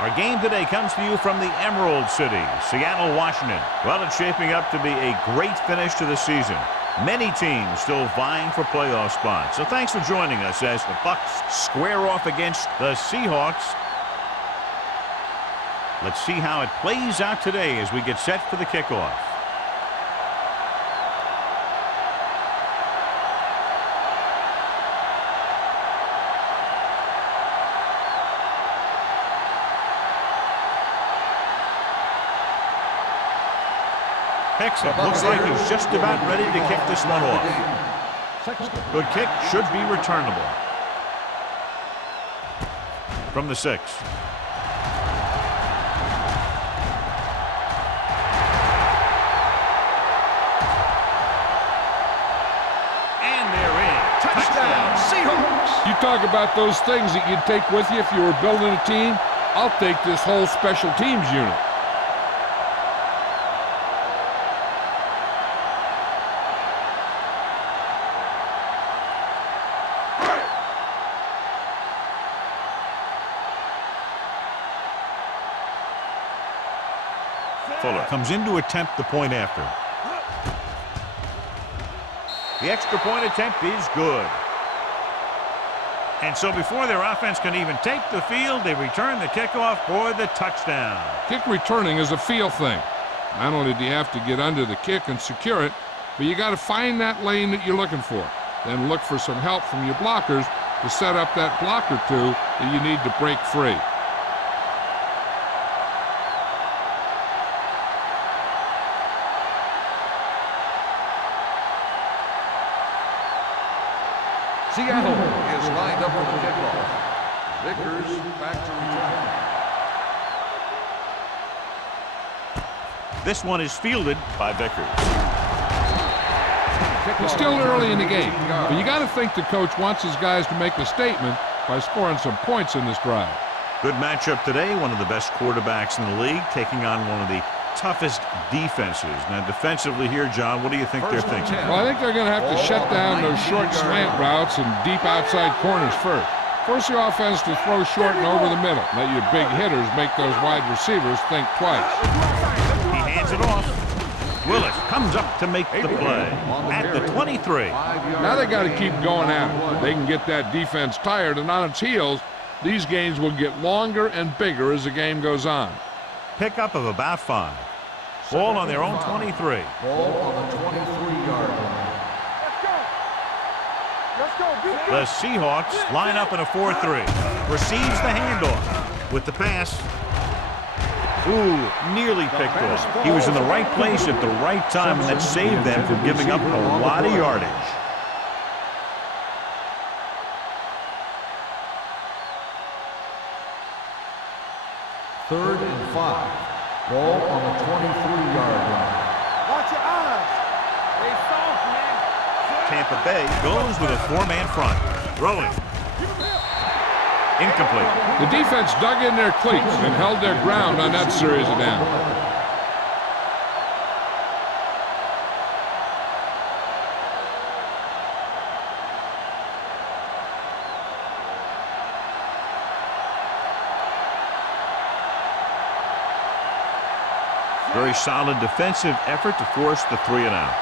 Our game today comes to you from the Emerald City, Seattle, Washington. Well, it's shaping up to be a great finish to the season. Many teams still vying for playoff spots. So thanks for joining us as the Bucs square off against the Seahawks. Let's see how it plays out today as we get set for the kickoff. Picks it. Looks like he's just about ready to kick this one off. Good kick, should be returnable. From the 6. And they're in. Touchdown, Seahawks! You talk about those things that you'd take with you if you were building a team. I'll take this whole special teams unit. Fuller comes in to attempt the point after. The extra point attempt is good. And so before their offense can even take the field, they return the kickoff for the touchdown. Kick returning is a feel thing. Not only do you have to get under the kick and secure it, but you got to find that lane that you're looking for. Then look for some help from your blockers to set up that block or two that you need to break free. Seattle is lined up for the kickoff. Vickers back to return. This one is fielded by Vickers. It's still early in the game, but you got to think the coach wants his guys to make a statement by scoring some points in this drive. Good matchup today. One of the best quarterbacks in the league taking on one of the toughest defenses. Now, defensively here, John, what do you think they're thinking? Well, I think they're going to have to shut down those short slant routes and deep outside corners first. Force the offense to throw short and over the middle. Let your big hitters make those wide receivers think twice. He hands it off. Willis comes up to make the play at the 23. Now they got to keep going at it. They can get that defense tired, and on its heels, these games will get longer and bigger as the game goes on. Pickup of about 5. Ball on their own 23. Ball on the 23-yard line. Let's go. The Seahawks line up in a 4-3. Receives the handoff with the pass. Ooh, nearly picked off. He was in the right place at the right time, and that saved them from giving up a lot of yardage. Third and 5. Ball on the 23-yard line. Watch your eyes. They soft, man. Tampa Bay goes with a 4-man front. Throwing. Incomplete. The defense dug in their cleats and held their ground on that series of downs. Very solid defensive effort to force the 3-and-out.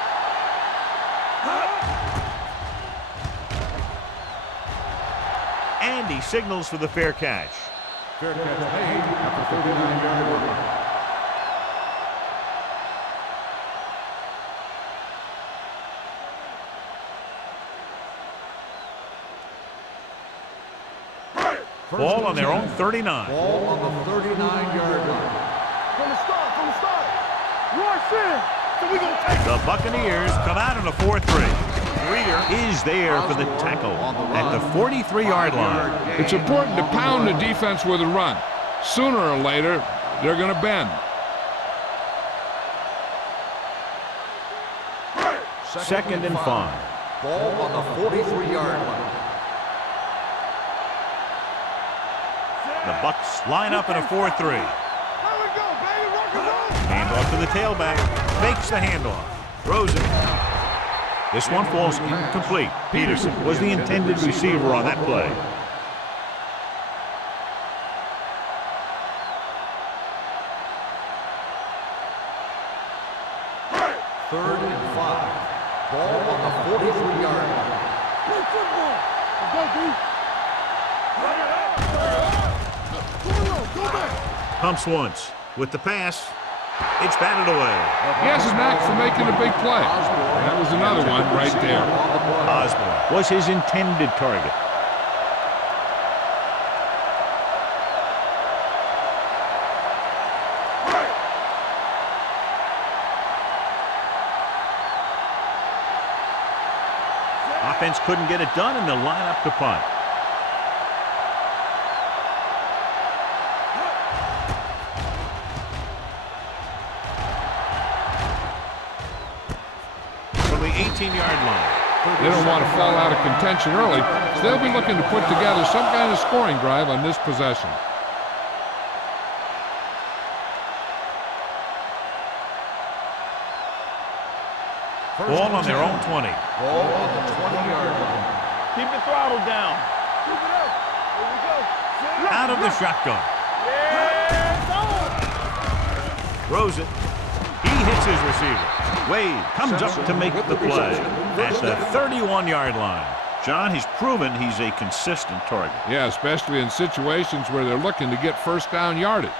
And he signals for the fair catch. Fair catch made at the 39-yard line. Ball on their own 39. Ball on the 39-yard line. From the start. Rush in. So we gonna take The Buccaneers come out in a 4-3. Greer is there for the tackle at the 43-yard line. It's important to pound the defense with a run. Sooner or later, they're going to bend. Second and 5. Ball on the 43-yard line. The Bucs line up in a 4-3. There we go, baby. Rock and roll. Handoff to the tailback. Fakes the handoff. Throws it. This one falls incomplete. Peterson was the intended receiver on that play. 3rd and 5. Ball on the 43-yard line. Play football. Let's go, D. Go back. Pumps once. With the pass, it's batted away. He has a knack for making a big play. That was another one right there. Osborne was his intended target. Offense couldn't get it done, and they'll line up to punt. From the 18-yard line. They don't want to fall out of contention early, so they'll be looking to put together some kind of scoring drive on this possession. Ball on their own 20. Ball on the 20-yard line. Keep the throttle down. Keep it up. Here we go. Out of the shotgun. Yeah, Throws it. He hits his receiver. Wade comes up to make the play at the 31-yard line. John, he's proven he's a consistent target. Yeah, especially in situations where they're looking to get first down yardage.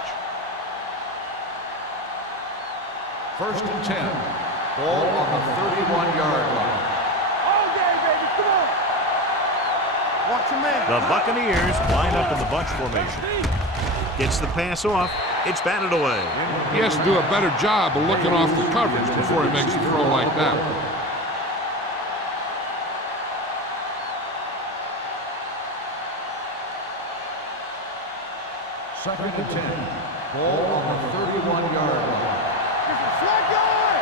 1st and 10. Ball on the 31-yard line. all day, baby. Come on. Watch your man. The Buccaneers line up in the bunch formation. Gets the pass off. It's batted away. He has to do a better job of looking off the coverage before he makes a throw like that. 2nd and 10. Ball on the 31-yard line. It's a flat guy.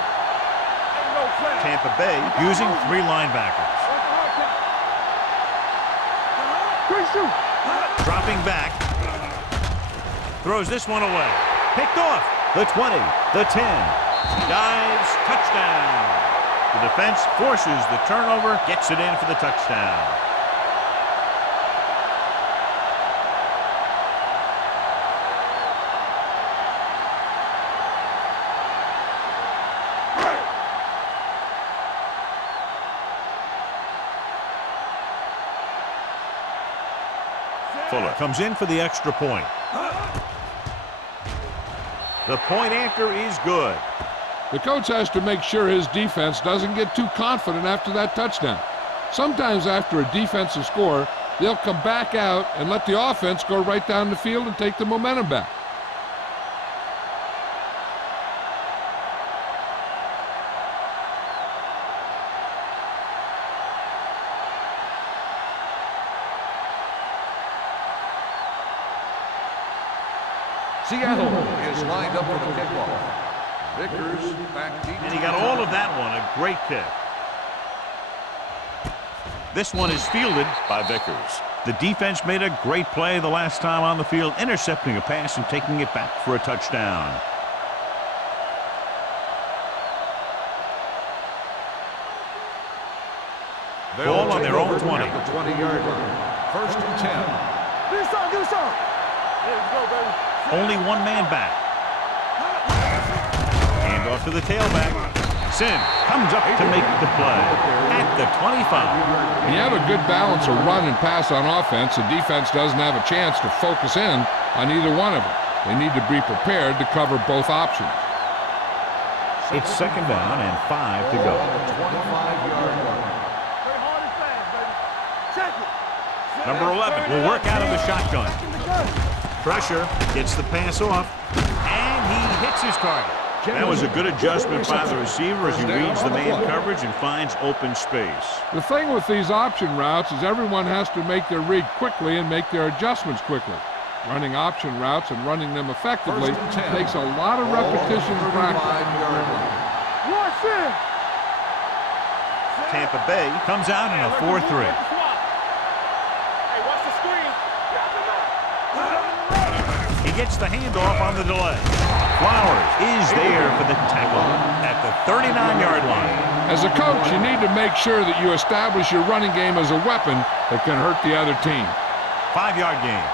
Ain't no flat. Tampa Bay using 3 linebackers. Great shoot. Dropping back. Throws this one away. Picked off. The 20, the 10. Dives, touchdown. The defense forces the turnover, gets it in for the touchdown. Fuller comes in for the extra point. The point after is good. The coach has to make sure his defense doesn't get too confident after that touchdown. Sometimes after a defensive score, they'll come back out and let the offense go right down the field and take the momentum back. Seattle is lined up for the kickoff. Vickers back deep. And he got all of that one. A great kick. This one is fielded by Vickers. The defense made a great play the last time on the field, intercepting a pass and taking it back for a touchdown. Ball on their own 20. At the 20-yard line. 1st and 10. Get us on, get us on. There we go, baby. Only one man back. Hand off to the tailback. Sim comes up to make the play at the 25. When you have a good balance of run and pass on offense, the defense doesn't have a chance to focus in on either one of them. They need to be prepared to cover both options. It's 2nd down and 5 to go. On the 25-yard line. Play hard and fast, baby. Check it. Number 11 will work out of the shotgun. In the gun. Pressure, gets the pass off, and he hits his target. That was a good adjustment by the receiver as he reads the man coverage and finds open space. The thing with these option routes is everyone has to make their read quickly and make their adjustments quickly. Running option routes and running them effectively 1st and 10. takes a lot of repetition and practice. 35-yard line. Watch it. Tampa Bay comes out in a 4-3. Hey, watch the screen. He gets the handoff on the delay. Flowers is there for the tackle at the 39-yard line. As a coach, you need to make sure that you establish your running game as a weapon that can hurt the other team. 5-yard gain.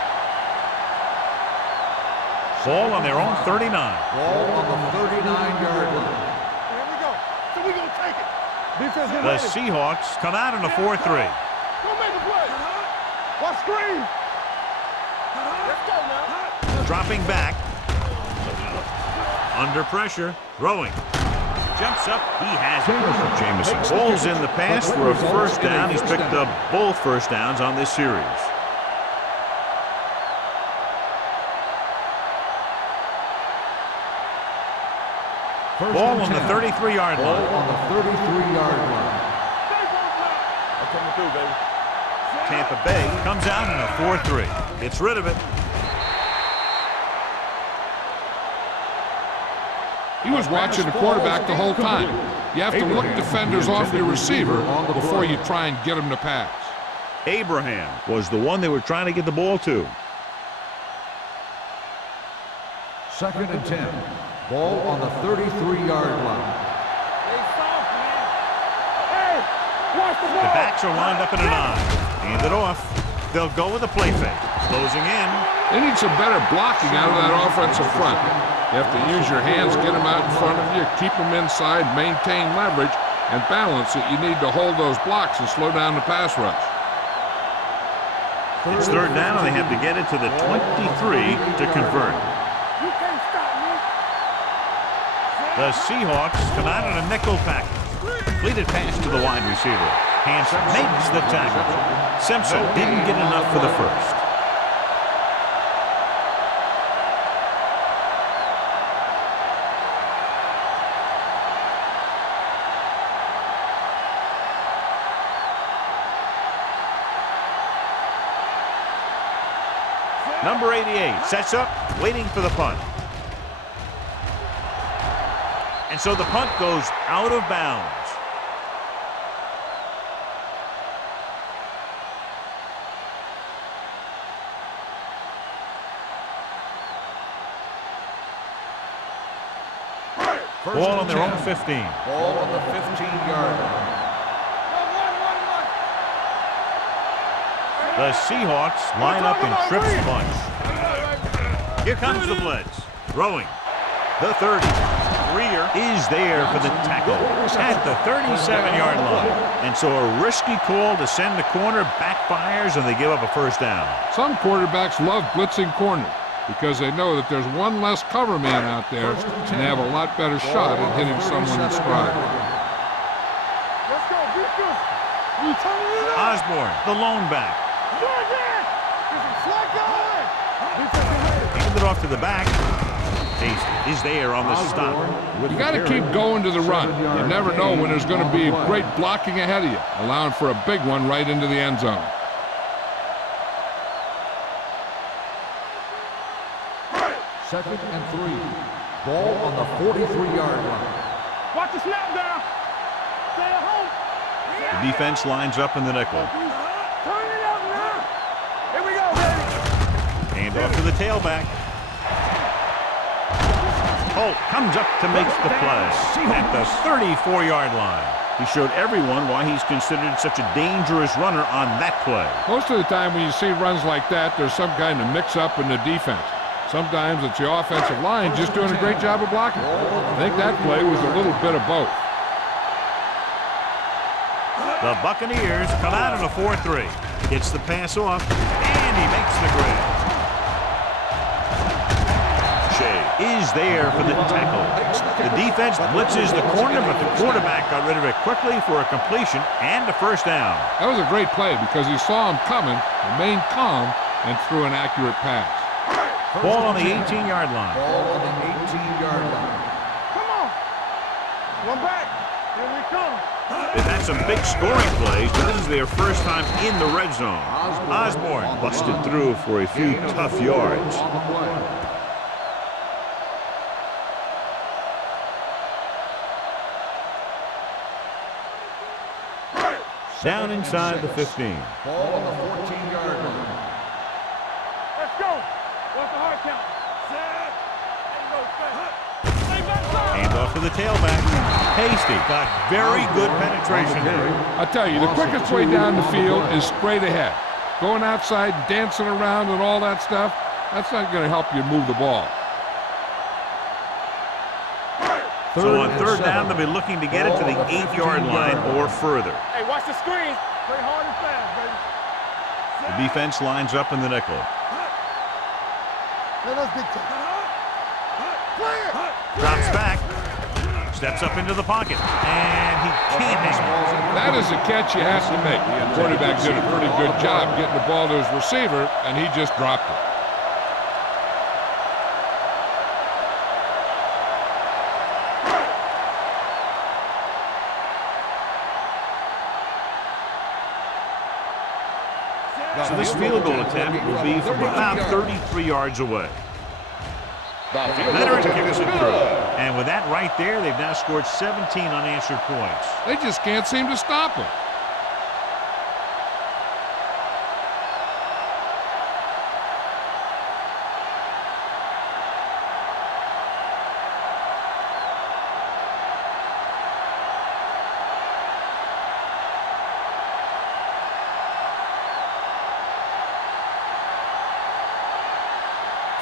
Ball on their own 39. Ball on the 39-yard line. Here we go. So we Defense get The ready. Seahawks come out in a 4-3. Go make a play. Watch screen. Let's go now. Dropping back. Under pressure. Throwing. Jumps up. He has it. Jameson pulls in the pass for a first down. He's picked up both first downs on this series. Ball on the 33-yard line. On the 33-yard line. I'm coming through, baby. Tampa Bay comes out in a 4-3. Gets rid of it. He was watching the quarterback the whole time. You have to look defenders off your receiver before you try and get him to pass. Abraham was the one they were trying to get the ball to. 2nd and 10. Ball on the 33-yard line. Hey, watch the The ball. backs are lined up in a 9. Hand it off. They'll go with a play fake. Closing in. They need some better blocking out of that offensive front. You have to use your hands, get them out in front of you, keep them inside, maintain leverage, and balance it. You need to hold those blocks and slow down the pass rush. It's 3rd down, and they have to get it to the 23 to convert. You can't stop me. The Seahawks come out in a nickel package. Completed pass to the wide receiver. Hanson makes the tackle. Simpson didn't get enough for the first. Number 88 sets up, waiting for the punt. And so the punt goes out of bounds. Ball on their own 15. Ball on the 15-yard line. The Seahawks line up in trips bunch. Here comes the blitz. Throwing. The 30. Greer is there for the tackle at the 37-yard line. And so a risky call to send the corner backfires, and they give up a first down. Some quarterbacks love blitzing corners because they know that there's one less cover man out there, and they have a lot better shot at hitting someone in stride. Let's go, defense. You turning it up. Osborne, the lone back. Do it again. There's a slack guy. Defense get ready. Hand it off to the back. Hasty is there on the stop. You got to keep going to the run. You never know when there's going to be great blocking ahead of you, allowing for a big one right into the end zone. Second and 3. Ball on the 43-yard line. Watch the snap down. Stay at home. The defense lines up in the nickel. Turn it up now. Here we go, baby. Hand off to the tailback. Holt comes up to make the play at the 34-yard line. He showed everyone why he's considered such a dangerous runner on that play. Most of the time when you see runs like that, there's some kind of mix-up in the defense. Sometimes it's the offensive line just doing a great job of blocking. I think that play was a little bit of both. The Buccaneers come out in a 4-3. Gets the pass off, and he makes the grab. Shea is there for the tackle. The defense blitzes the corner, but the quarterback got rid of it quickly for a completion and a first down. That was a great play because he saw him coming, remained calm, and threw an accurate pass. Ball on the 18-yard line. Ball on the 18-yard line. Come on. One back. Here we come. They've had some big scoring plays, but this is their first time in the red zone. Osborne busted through for a few tough yards. On the play. Down inside the 15. Ball on the 14-yard line. Let's go. What's the hard count? Set. Ain't no fake. Stay backside. Hand off to the tailback. Hasty got very good penetration there. I tell you, the quickest way down the field is straight ahead. Going outside, dancing around and all that stuff, that's not going to help you move the ball. So on third down, they'll be looking to get it to the 8-yard line or further. Hey, watch the screen. Play hard and fast, baby. The defense lines up in the nickel. Drops back. Steps up into the pocket. And he can't hang it. That is a catch you have to make. The quarterback did a pretty good job getting the ball to his receiver, and he just dropped it. So this field goal attempt will be from about 33 yards away. Leonard kicks it through. And with that right there, they've now scored 17 unanswered points. They just can't seem to stop him.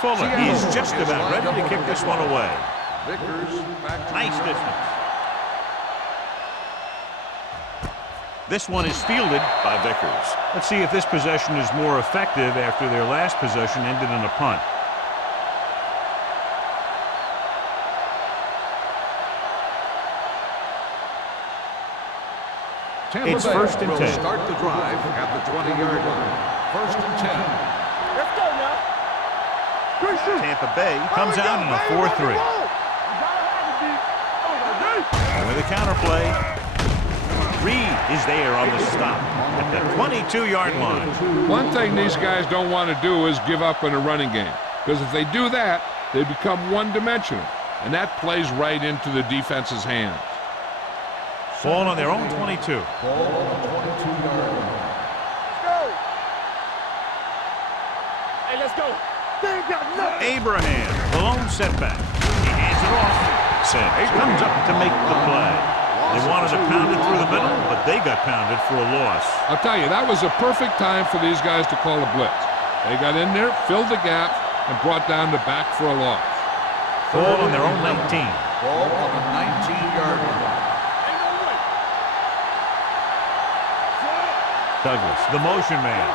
Fuller, he's just about ready to kick this one away. Vickers back to Nice distance. This one is fielded by Vickers. Let's see if this possession is more effective after their last possession ended in a punt. It's first and 10. Start the drive at the 20-yard line. First and 10. Let's go now. Tampa Bay comes out in a 4-3. And with a counterplay, Reed is there on the stop at the 22-yard line. One thing these guys don't want to do is give up in a running game, because if they do that, they become one-dimensional, and that plays right into the defense's hands. Ball on their own 22. Ball on the 22-yard line. Let's go. Hey, let's go. They ain't got nothing. Abraham, the lone setback. He hands it off. Sims comes up to make the play. They wanted to pound it through the middle, but they got pounded for a loss. I'll tell you, that was a perfect time for these guys to call a blitz. They got in there, filled the gap, and brought down the back for a loss. Ball on their own 19. Ball on the 19-yard line. Douglas, the motion man.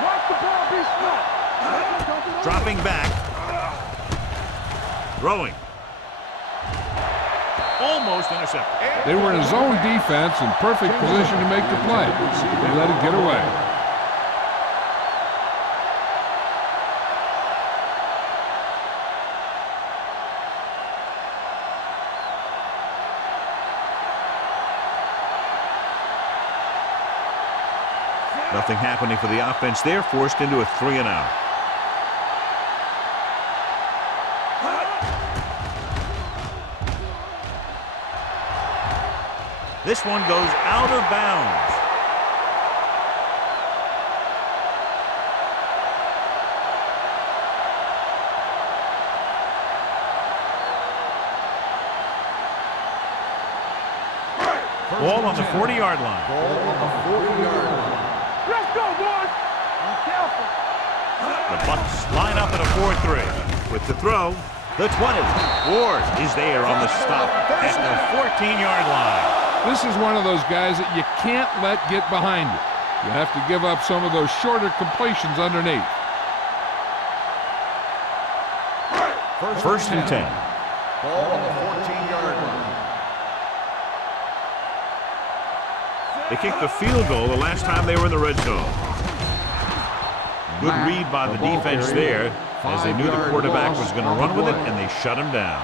Watch the ball be smart. Dropping back. Throwing. Almost intercepted. They were in a zone defense in perfect position to make the play. They let it get away. Nothing happening for the offense. They're forced into a 3-and-out. This one goes out of bounds. Ball on the 40-yard line. Ball on the 40-yard line. Let's go, boys. Be careful. The Bucs line up in a 4-3. With the throw, the 20. Ward is there on the stop at the 14-yard line. This is one of those guys that you can't let get behind you. You have to give up some of those shorter completions underneath. First and 10. Ball on the 14-yard line. They kicked the field goal the last time they were in the red zone. Good read by the defense there, as they knew the quarterback was going to run with it, and they shut him down.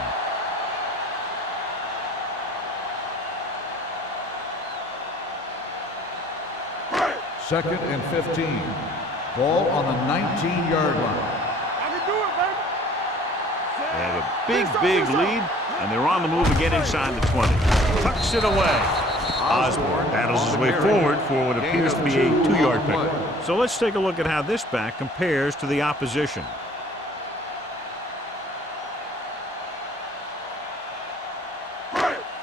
Second and 15. Ball on the 19-yard line. I can do it, baby. They have a big lead, and they're on the move again inside the 20. Tucks it away. Osborne battles his way forward for what appears to be a 2-yard pickup. So let's take a look at how this back compares to the opposition.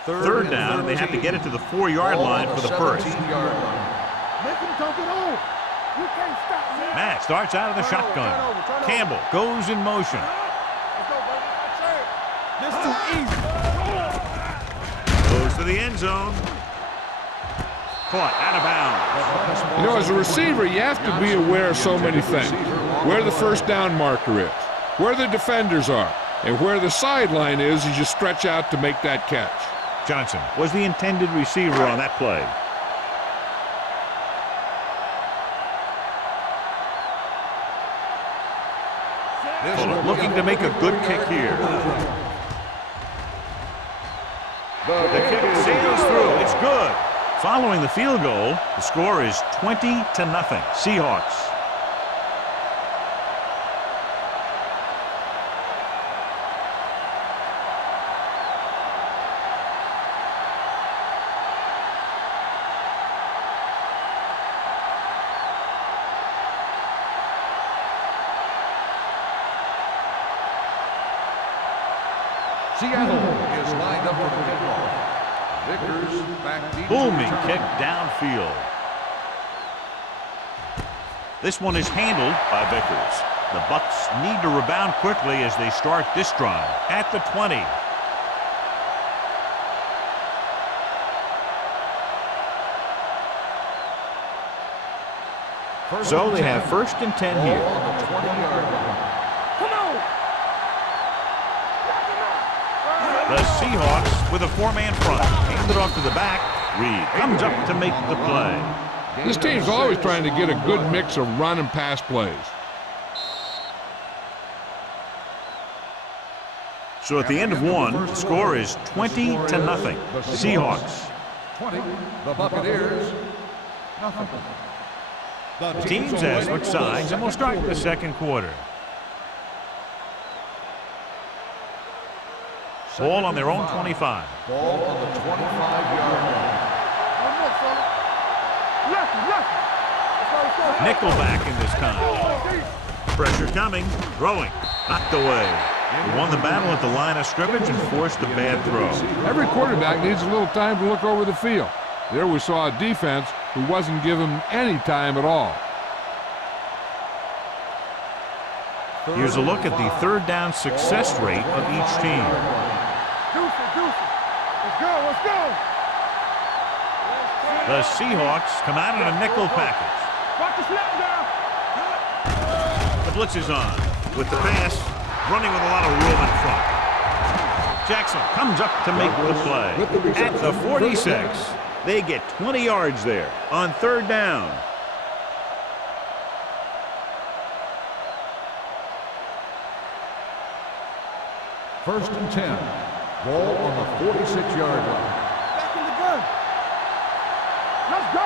Third down, and they have to get it to the 4-yard line for the first. Make him dump it on. You can't stop me. Matt starts out of the shotgun. Campbell goes in motion. Let's go, baby. That's it. This too easy. the end zone. Caught out of bounds. You know, as a receiver, you have to be aware of so many things. Where the first down marker is, where the defenders are, and where the sideline is as you stretch out to make that catch. Johnson was the intended receiver on that play. Fuller looking to make a good kick here. The kick sails through. It's good. Following the field goal, the score is 20-0. Seahawks. Seattle is lined up for the kickoff. Vickers back deep. Booming kick downfield. This one is handled by Vickers. The Bucs need to rebound quickly as they start this drive at the 20. So they have 1st and 10 here. On the 20-yard line. The Seahawks with a 4-man front. Handed off to the back. Reed comes up to make the play. This team's always trying to get a good mix of run and pass plays. So at the end of one, the score is 20-0. Seahawks. 20, the Buccaneers, nothing. The teams have switched sides, and we'll start the second quarter. Ball on their own 25. Ball on the 25-yard line. Nickelback in this time. Pressure coming. Throwing. Knocked away. He won the battle at the line of scrimmage and forced a bad throw. Every quarterback needs a little time to look over the field. There we saw a defense who wasn't given any time at all. Here's a look at the third down success rate of each team. Let's go. The Seahawks come out in a nickel package. Watch the snap down. The blitz is on with the pass, running with a lot of room in front. Jackson comes up to make the play. At the 46, they get 20 yards there on third down. First and 10. Ball on the 46-yard line. Back in the gun. Let's go.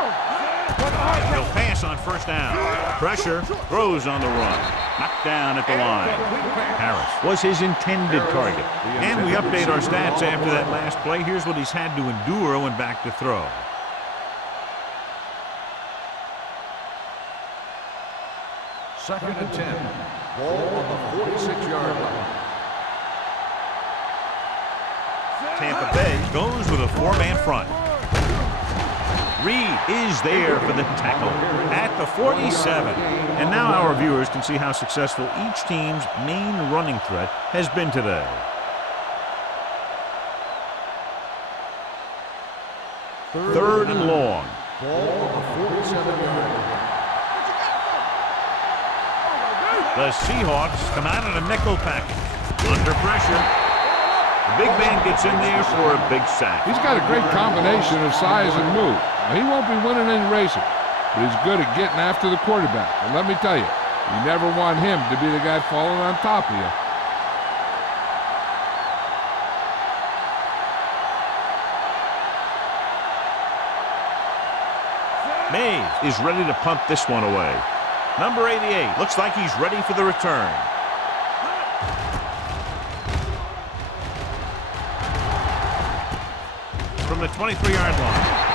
He'll pass on first down. Pressure, throws on the run. Knocked down at the line. Harris was his intended target. And we update our stats after that last play. Here's what he's had to endure when back to throw. Second and 10. Ball on the 46-yard line. Tampa Bay goes with a 4-man front. Reed is there for the tackle at the 47. And now our viewers can see how successful each team's main running threat has been today. Third and long. Ball on the 47-yard line. The Seahawks come out in a nickel package. Under pressure. The big man gets in there for a big sack. He's got a great combination of size and move. Now, he won't be winning any races, but he's good at getting after the quarterback. And let me tell you, you never want him to be the guy falling on top of you. Mays is ready to punt this one away. Number 88 looks like he's ready for the return. From the 23-yard line.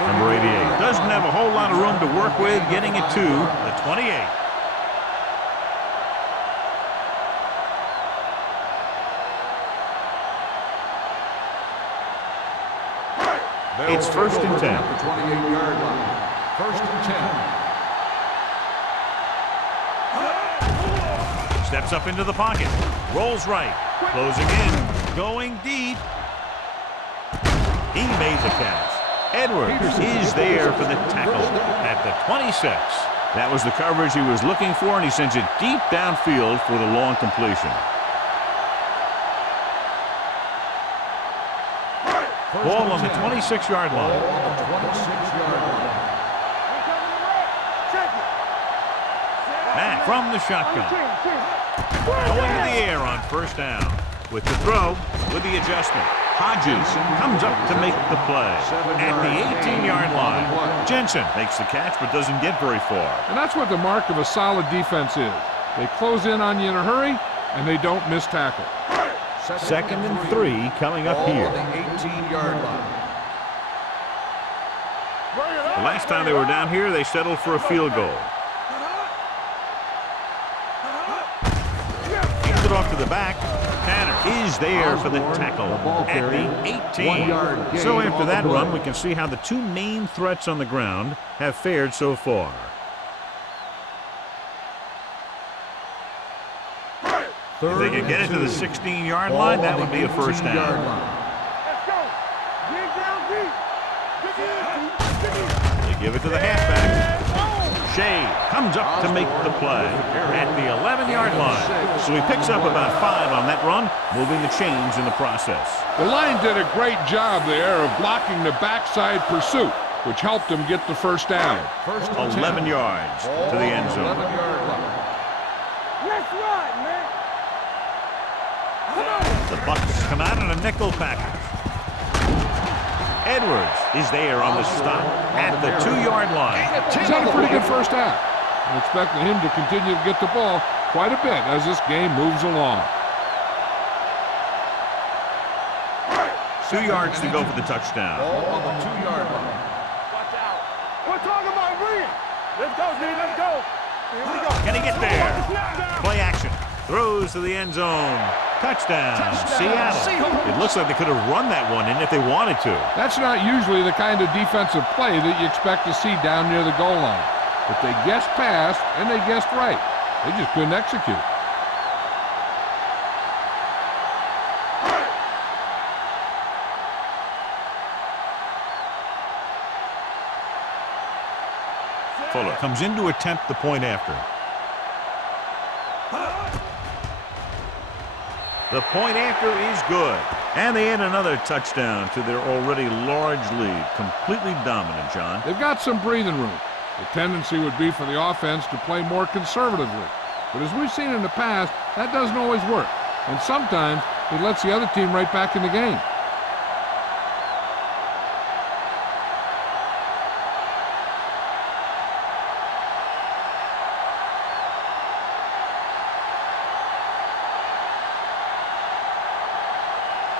Number 88 doesn't have a whole lot of room to work with, getting it to the 28. It's first and 10. The 28-yard line. First and 10. Steps up into the pocket. Rolls right. Closing in. Going deep. He made the catch. Edwards is there for the tackle at the 26. That was the coverage he was looking for, and he sends it deep downfield for the long completion. Ball on the 26-yard line. Matt from the shotgun. Going to the air on first down. With the throw, with the adjustment. Hodges comes up to make the play at the 18-yard line. Jensen makes the catch but doesn't get very far. And that's what the mark of a solid defense is. They close in on you in a hurry, and they don't miss tackle. 2nd and 3 coming up here. The 18-yard line. The last time they were down here, they settled for a field goal. Hands it off to the back. Tanner is there for the tackle at the 18. So after that run, we can see how the two main threats on the ground have fared so far. If they could get it to the 16-yard line, that would be a first down. Let's go. Dig down deep. They give it to the halfback. Shea comes up to make the play at the 11-yard line. So he picks up about 5 on that run, moving the chains in the process. The line did a great job there of blocking the backside pursuit, which helped them get the first down. 11 yards to the end zone. Let's run, man. The Bucs come out in a nickel package. Edwards is there on the stop at the 2-yard line. He's had a pretty good first half. I'm expecting him to continue to get the ball quite a bit as this game moves along. 2 yards to go for the touchdown. Ball on the 2-yard line. Watch out. We're talking about green. Let's go, dude. Let's go. Here we go. Can he get there? Play action. Throws to the end zone. Touchdown, Seattle. It looks like they could have run that one in if they wanted to. That's not usually the kind of defensive play that you expect to see down near the goal line. But they guessed pass, and they guessed right. They just couldn't execute. Fuller comes in to attempt the point after. The point after is good. And they add another touchdown to their already large lead. Completely dominant, John. They've got some breathing room. The tendency would be for the offense to play more conservatively. But as we've seen in the past, that doesn't always work. And sometimes it lets the other team right back in the game.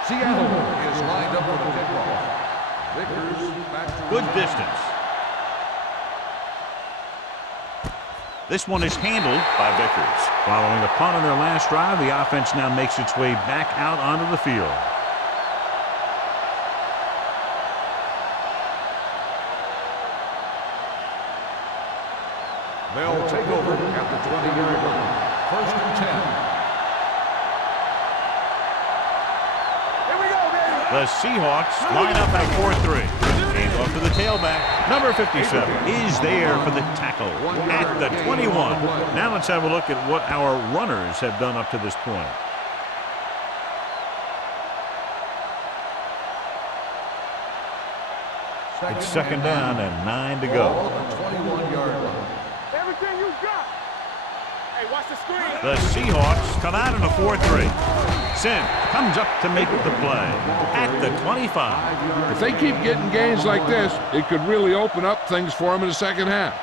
Seattle is lined up for the kickoff. Vickers back to Good distance. This one is handled by Vickers. Following a punt on their last drive, the offense now makes its way back out onto the field. They'll take over at the 20-yard line. 1st and 10. The Seahawks line up at 4-3. Game off to the tailback. Number 57 is there for the tackle at the 21. Now let's have a look at what our runners have done up to this point. It's 2nd down and 9 to go. Ball on the 21-yard line. Everything you got. Hey, watch the screen. The Seahawks come out in a 4-3. Sim comes up to make the play at the 25. If they keep getting gains like this, it could really open up things for them in the second half.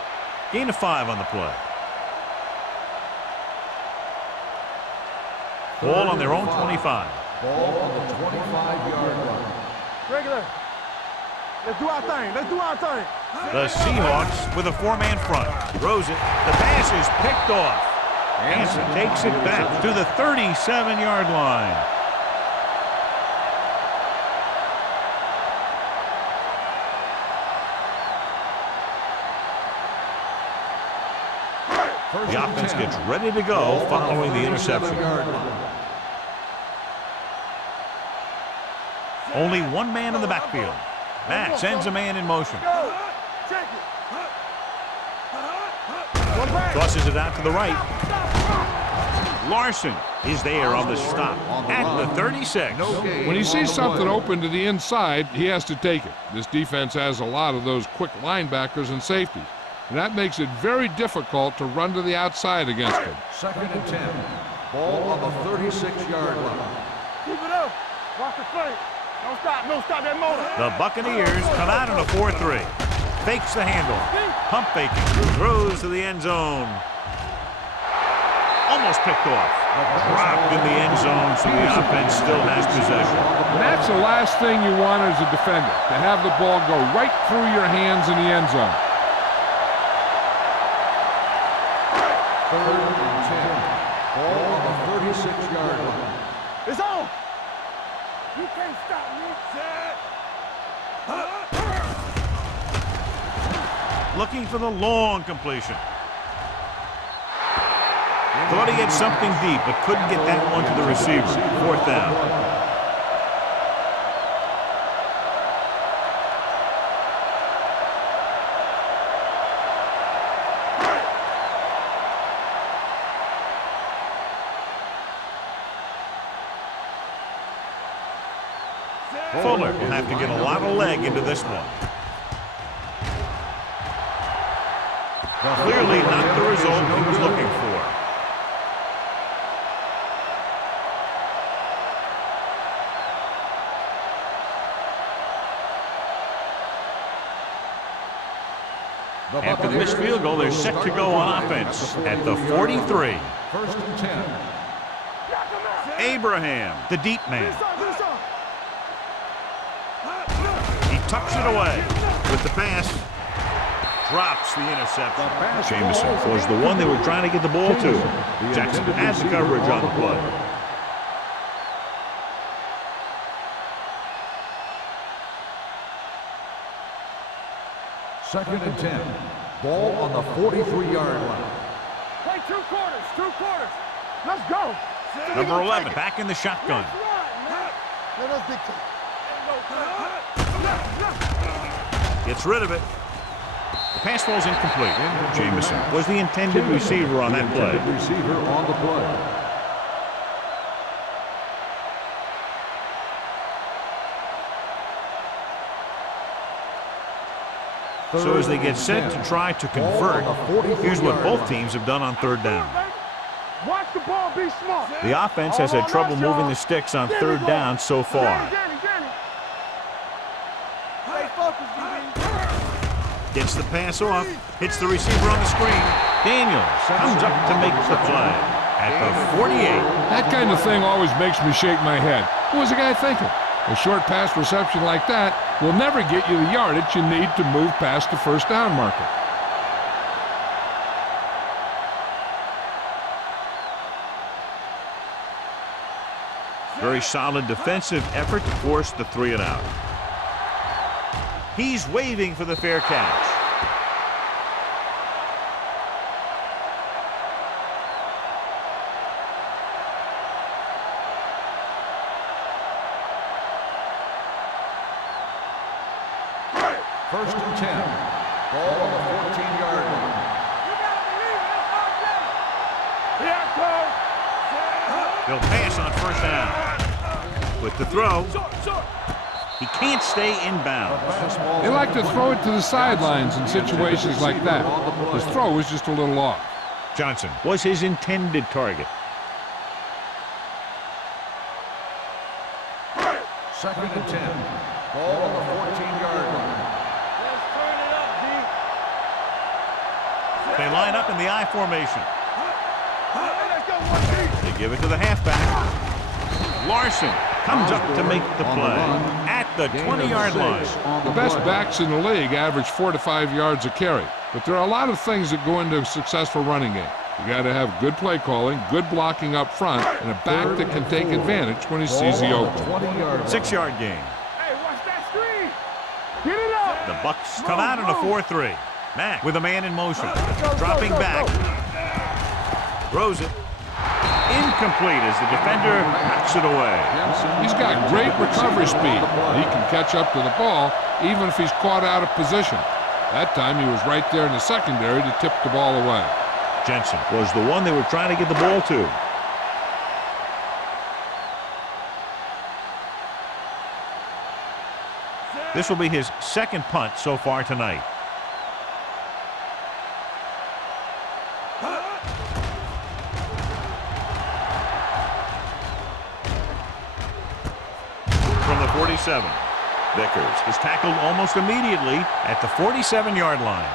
Gain of 5 on the play. Ball on their own 25. Ball on the 25-yard line. Regular. Let's do our thing. Let's do our thing. The Seahawks with a 4-man front. Throws it. The pass is picked off. Hanson takes it back to the 37-yard line. The offense gets ready to go following the interception. Only one man in the backfield. Matt sends a man in motion. Tosses it out to the right. Larson is there on the stop at the 36. When he sees something open to the inside, he has to take it. This defense has a lot of those quick linebackers and safeties, and that makes it very difficult to run to the outside against them. 2nd and 10. Ball on the 36-yard line. Keep it up. Watch the play. Don't stop that motor. The Buccaneers come out in a 4-3. Fakes the handle. Pump faking. Throws to the end zone. Almost picked off. Dropped in the end zone, so the offense still has possession. And that's the last thing you want as a defender, to have the ball go right through your hands in the end zone. 3rd and 10. Ball on the 36-yard line. It's on. You can't stop me. Looking for the long completion. Thought he had something deep, but couldn't get that one to the receiver. 4th down. Fuller will have to get a lot of leg into this one. Clearly not the result he was looking for. After the missed field goal, they're set to go on offense at the 43. 1st and 10. Abraham, the deep man. He tucks it away with the pass. Drops the interception. Jameson was the one they were trying to get the ball to. Jackson has the coverage on the play. Second and 10. Ball on the 43-yard line. Play 2 quarters. 2 quarters. Let's go. Number 11 back in the shotgun. Let us dictate. Gets rid of it. The pass falls incomplete. Jameson was the intended receiver on that play. Receiver on the play. So as they get set to try to convert, here's what both teams have done on 3rd down. Watch the ball, be smart. The offense has had trouble moving the sticks on 3rd down so far. Stay focused, DB. Gets the pass off, hits the receiver on the screen. Daniels comes up to make the play at the 48. That kind of thing always makes me shake my head. What was the guy thinking? A short pass reception like that will never get you the yardage you need to move past the 1st down marker. Very solid defensive effort to force the 3 and out. He's waving for the fair catch. First and 10. Ball on the 14-yard line. They'll pass on 1st down. With the throw, he can't stay inbounds. They like to throw it to the sidelines in situations like that. His throw was just a little off. Johnson was his intended target. 2nd and 10. Ball on the 14-yard line. Let's turn it up, D. They line up in the I formation. Let's go, 1D. They give it to the halfback. Larson comes up to make the play at the 20-yard line. The best backs in the league average 4 to 5 yards a carry, but there are a lot of things that go into a successful running game. You got to have good play calling, good blocking up front, and a back that can take advantage when he sees the open. 6-yard gain. Hey, watch that screen. Get it up. The Bucks come out in a 4-3. Mack with a man in motion. Dropping back. Throws it. Incomplete as the defender knocks it away. He's got great recovery speed. He can catch up to the ball even if he's caught out of position. That time he was right there in the secondary to tip the ball away. Jensen was the one they were trying to get the ball to. This will be his second punt so far tonight. From the 47, Vickers is tackled almost immediately at the 47-yard line.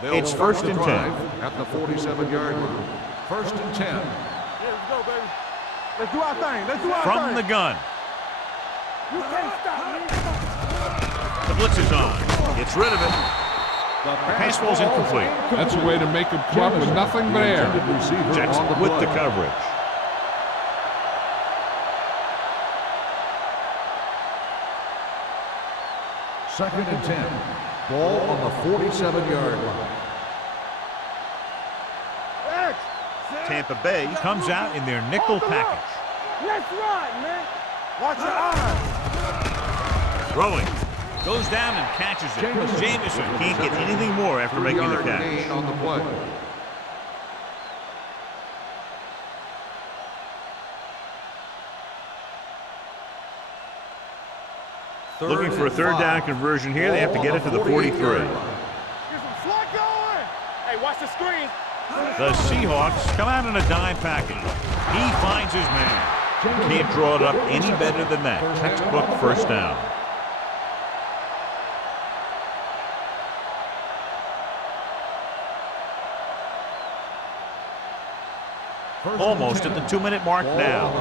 It's 1st and 10. At the 47-yard line. 1st and 10. Yeah, let's go, baby. Let's do our thing. Let's do our thing. From the gun. You can't stop me. The blitz is on. Gets rid of it. The pass ball's incomplete. That's a way to make him club with nothing but air. Jackson with the coverage. Second and 10. Ball on the 47-yard line. Tampa Bay comes out in their nickel package. Let's run, man. Watch your eyes. Throwing. Goes down and catches it. Jamison can't get anything more after making the catch. On the play. Looking for a third down conversion here. They have to get it to the 43. Get some slot going. Hey, watch the screen. The Seahawks come out in a dime package. He finds his man. Can't draw it up any better than that. Textbook first down. Almost at the 2-minute mark now.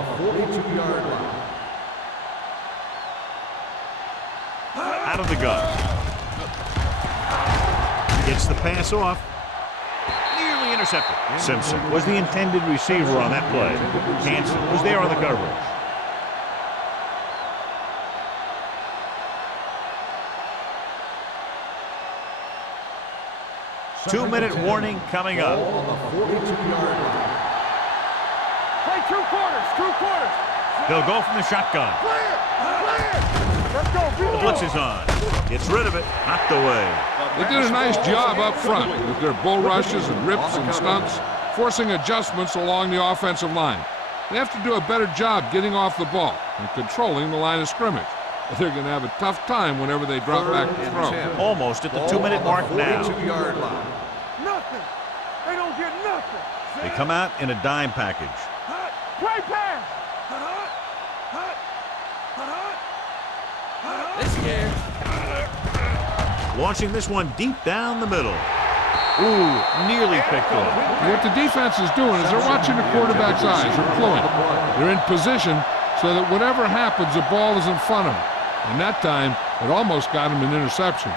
Out of the gun. Gets the pass off. Nearly intercepted. Simpson was the intended receiver on that play. Hansen was there on the coverage. Two-minute warning coming up. Play 2 quarters. 2 quarters. They'll go from the shotgun. Clear. Let's go. The blitz is on. Gets rid of it. Knocked away. They did a nice job up front with their bull rushes and rips and stunts, forcing adjustments along the offensive line. They have to do a better job getting off the ball and controlling the line of scrimmage. They're going to have a tough time whenever they drop back to throw. Almost at the 2-minute mark now. Nothing. They don't get nothing. They come out in a dime package. Play pass. Launching this one deep down the middle. Ooh, nearly picked off. What the defense is doing is they're watching the quarterback's eyes. They're pulling. They're in position so that whatever happens, the ball is in front of them. And that time, it almost got him an interception.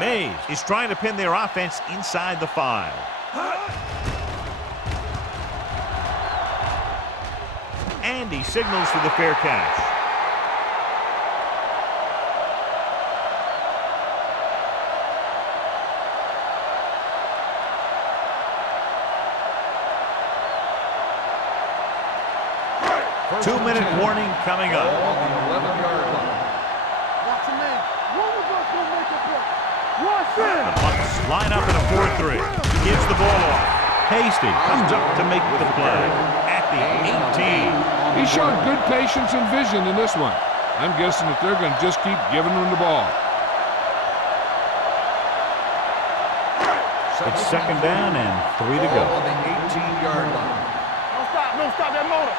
Mays is trying to pin their offense inside the 5. And he signals for the fair catch. Two-minute warning coming up. On the 11-yard line. Watch him in. One of us will make a play. Watch him. The Bucks line up in a 4-3. Gives the ball off. Hasty comes up to make the play at the 18. He showed good patience and vision in this one. I'm guessing that they're going to just keep giving him the ball. It's second down and 3 to go. On the 18-yard line. Don't stop that motor.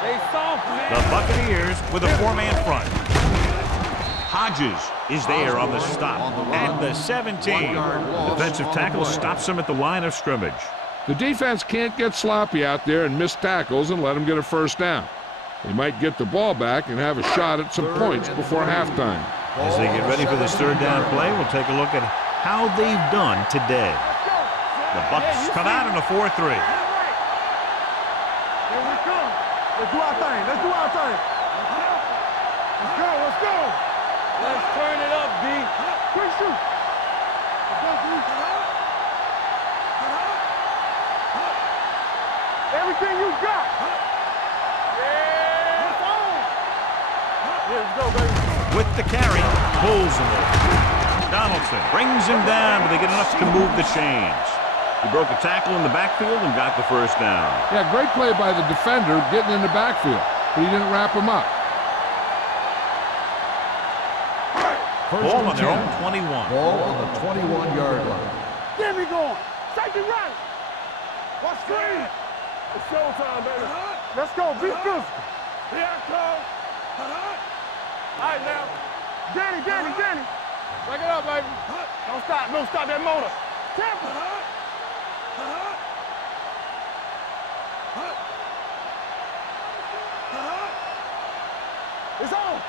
They soft, man. The Buccaneers with a 4-man front. Hodges is there on the stop at the 17. Defensive tackle stops him at the line of scrimmage. The defense can't get sloppy out there and miss tackles and let them get a first down. They might get the ball back and have a shot at some points before halftime. As they get ready for this third down play, we'll take a look at how they've done today. The Bucks come out in a 4-3. Here we come. Let's do our thing. Let's do our thing. Let's go. Let's go. Let's turn it up, B. Quick shoot. Let's go, B. Everything you got. Yeah. It's on. Yeah, let's go, baby. With the carry, pulls him over. Donaldson brings him down, but they get enough to move the chains. He broke a tackle in the backfield and got the first down. Yeah, great play by the defender getting in the backfield, but he didn't wrap him up. Ball on their own 21. Ball on the 21-yard line. Get me going. Safety right. Watch screen. It's showtime, baby. Let's go. Be physical. Here I come. All right, now. Danny. Break it up, baby. Don't stop that motor. Temple. It's on.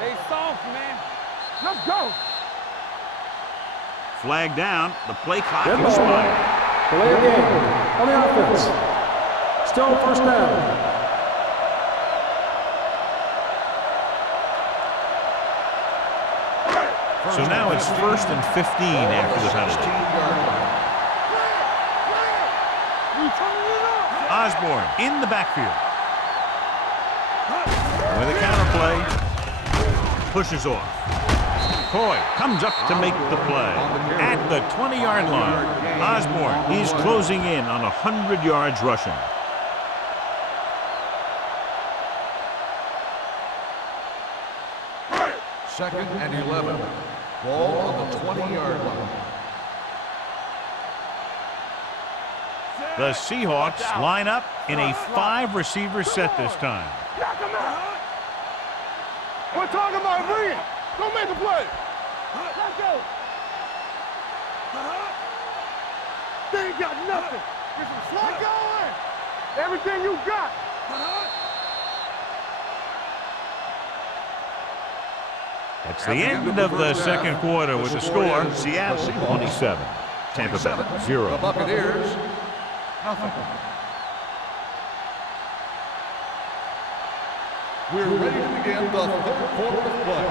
They soft, man. Let's go. Flag down. The play clock expired. Delay of game on the offense. Still first down. So now it's 1st and 15 after the penalty. Osborne in the backfield. With a counter play. Pushes off. Coy comes up to make the play. At the 20-yard line, Osborne, he's closing in on 100 yards rushing. Second and 11. Ball on the 20-yard line. The Seahawks line up in a 5-receiver set this time. We're talking about Reed. Go make the play. Let's go. They ain't got nothing. Get some slot going. Everything you got. That's the end of the second quarter with the score, Seattle 27, Tampa Bay 0. The Buccaneers, nothing. We're ready to begin the third quarter of play.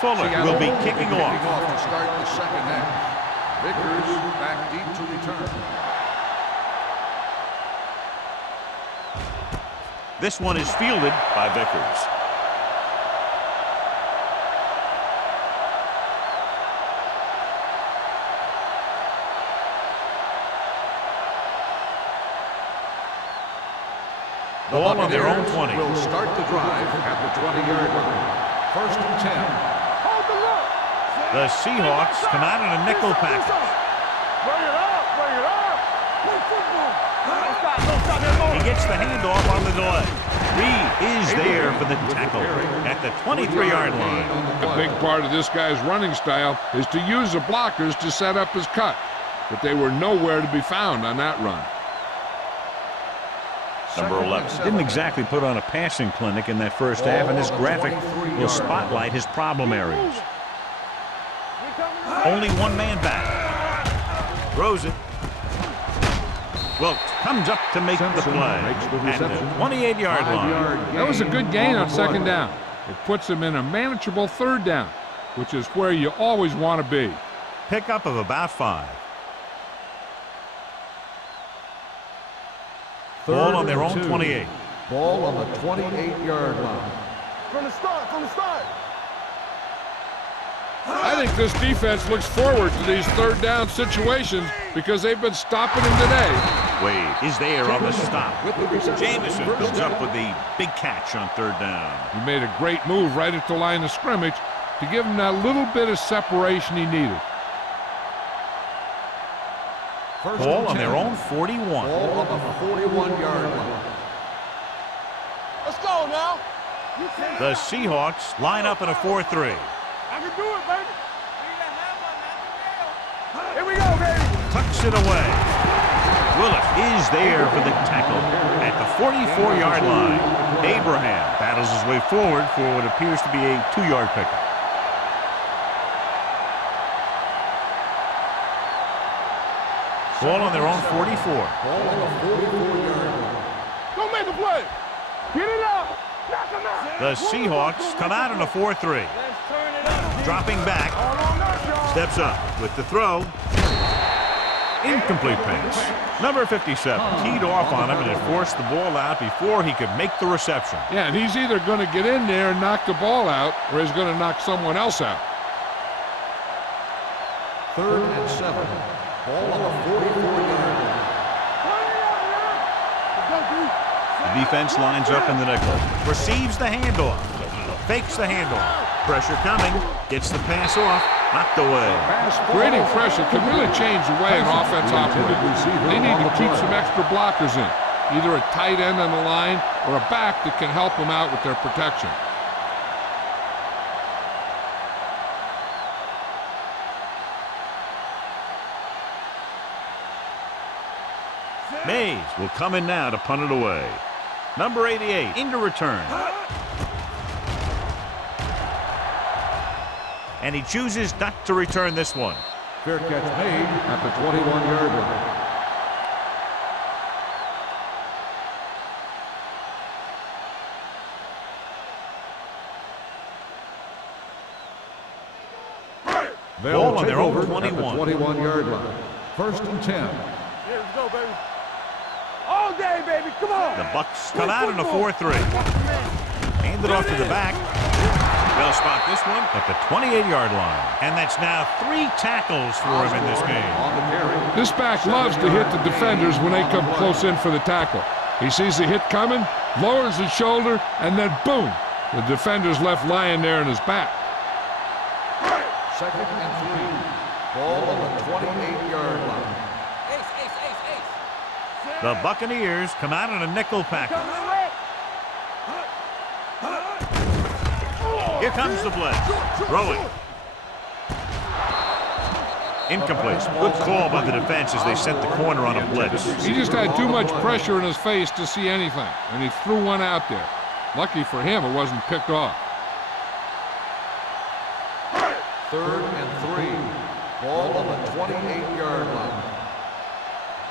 Fuller will be kicking off. To start the second half. Vickers back deep to return. This one is fielded by Vickers. Ball on their own 20. Will start the drive at the 20-yard line. 1st and 10. The Seahawks come out in a nickel package. Bring it up. Play football. Don't stop that motor. He gets the handoff on the delay. Reed is there for the tackle at the 23-yard line. A big part of this guy's running style is to use the blockers to set up his cut, but they were nowhere to be found on that run. Number 11 didn't exactly put on a passing clinic in that first half, and this graphic will spotlight his problem areas. Only one man back. Throws it. Wilkes comes up to make the play at the 28-yard line. That was a good gain on second down. It puts him in a manageable third down, which is where you always want to be. Pickup of about 5. Ball on their own 28. Ball on the 28-yard line. From the start. I think this defense looks forward to these third down situations because they've been stopping him today. Wade is there on the stop. Jamison comes up with the big catch on third down. He made a great move right at the line of scrimmage to give him that little bit of separation he needed. Ball on their own 41. Ball on the 41-yard line. Let's go now. The Seahawks line up in a 4-3. I can do it, baby. Here we go, baby. knocks it away. Willis is there for the tackle at the 44-yard line. Abraham battles his way forward for what appears to be a 2-yard pickup. Ball on their own 44. Ball on the 44-yard line. Go make a play. Get it up. Knock him out. The Seahawks come out in a 4-3. Dropping back. Steps up with the throw. Incomplete pass. Number 57 teed off on him and had forced the ball out before he could make the reception. Yeah, and he's either going to get in there and knock the ball out, or he's going to knock someone else out. 3rd and 7. Ball on the 44-yard line. The defense lines up in the nickel. Receives the handoff. Fakes the handoff. Pressure coming. Gets the pass off. Knocked away. Creating pressure can really change the way an offense operates. They need to keep some extra blockers in, either a tight end on the line or a back that can help them out with their protection. Mays will come in now to punt it away. Number 88 into return. And he chooses not to return this one. Fair catch made at the 21-yard line. Ball on their own 21. At the 21-yard line. 1st and 10. Here we go, baby. All day, baby. Come on. The Bucks come out in a 4-3. Hand it off to the back. They'll spot this one at the 28-yard line. And that's now 3 tackles for him in this game. On the carry. This back loves to hit the defenders when they come close in for the tackle. He sees the hit coming, lowers his shoulder, and then boom, the defender's left lying there in his back. 2nd and 3. Ball on the 28-yard line. The Buccaneers come out in a nickel package. Here comes the blitz. Throwing. Incomplete. Good call by the defense as they sent the corner on a blitz. He just had too much pressure in his face to see anything, and he threw one out there. Lucky for him, it wasn't picked off. 3rd and 3. Ball on the 28-yard line.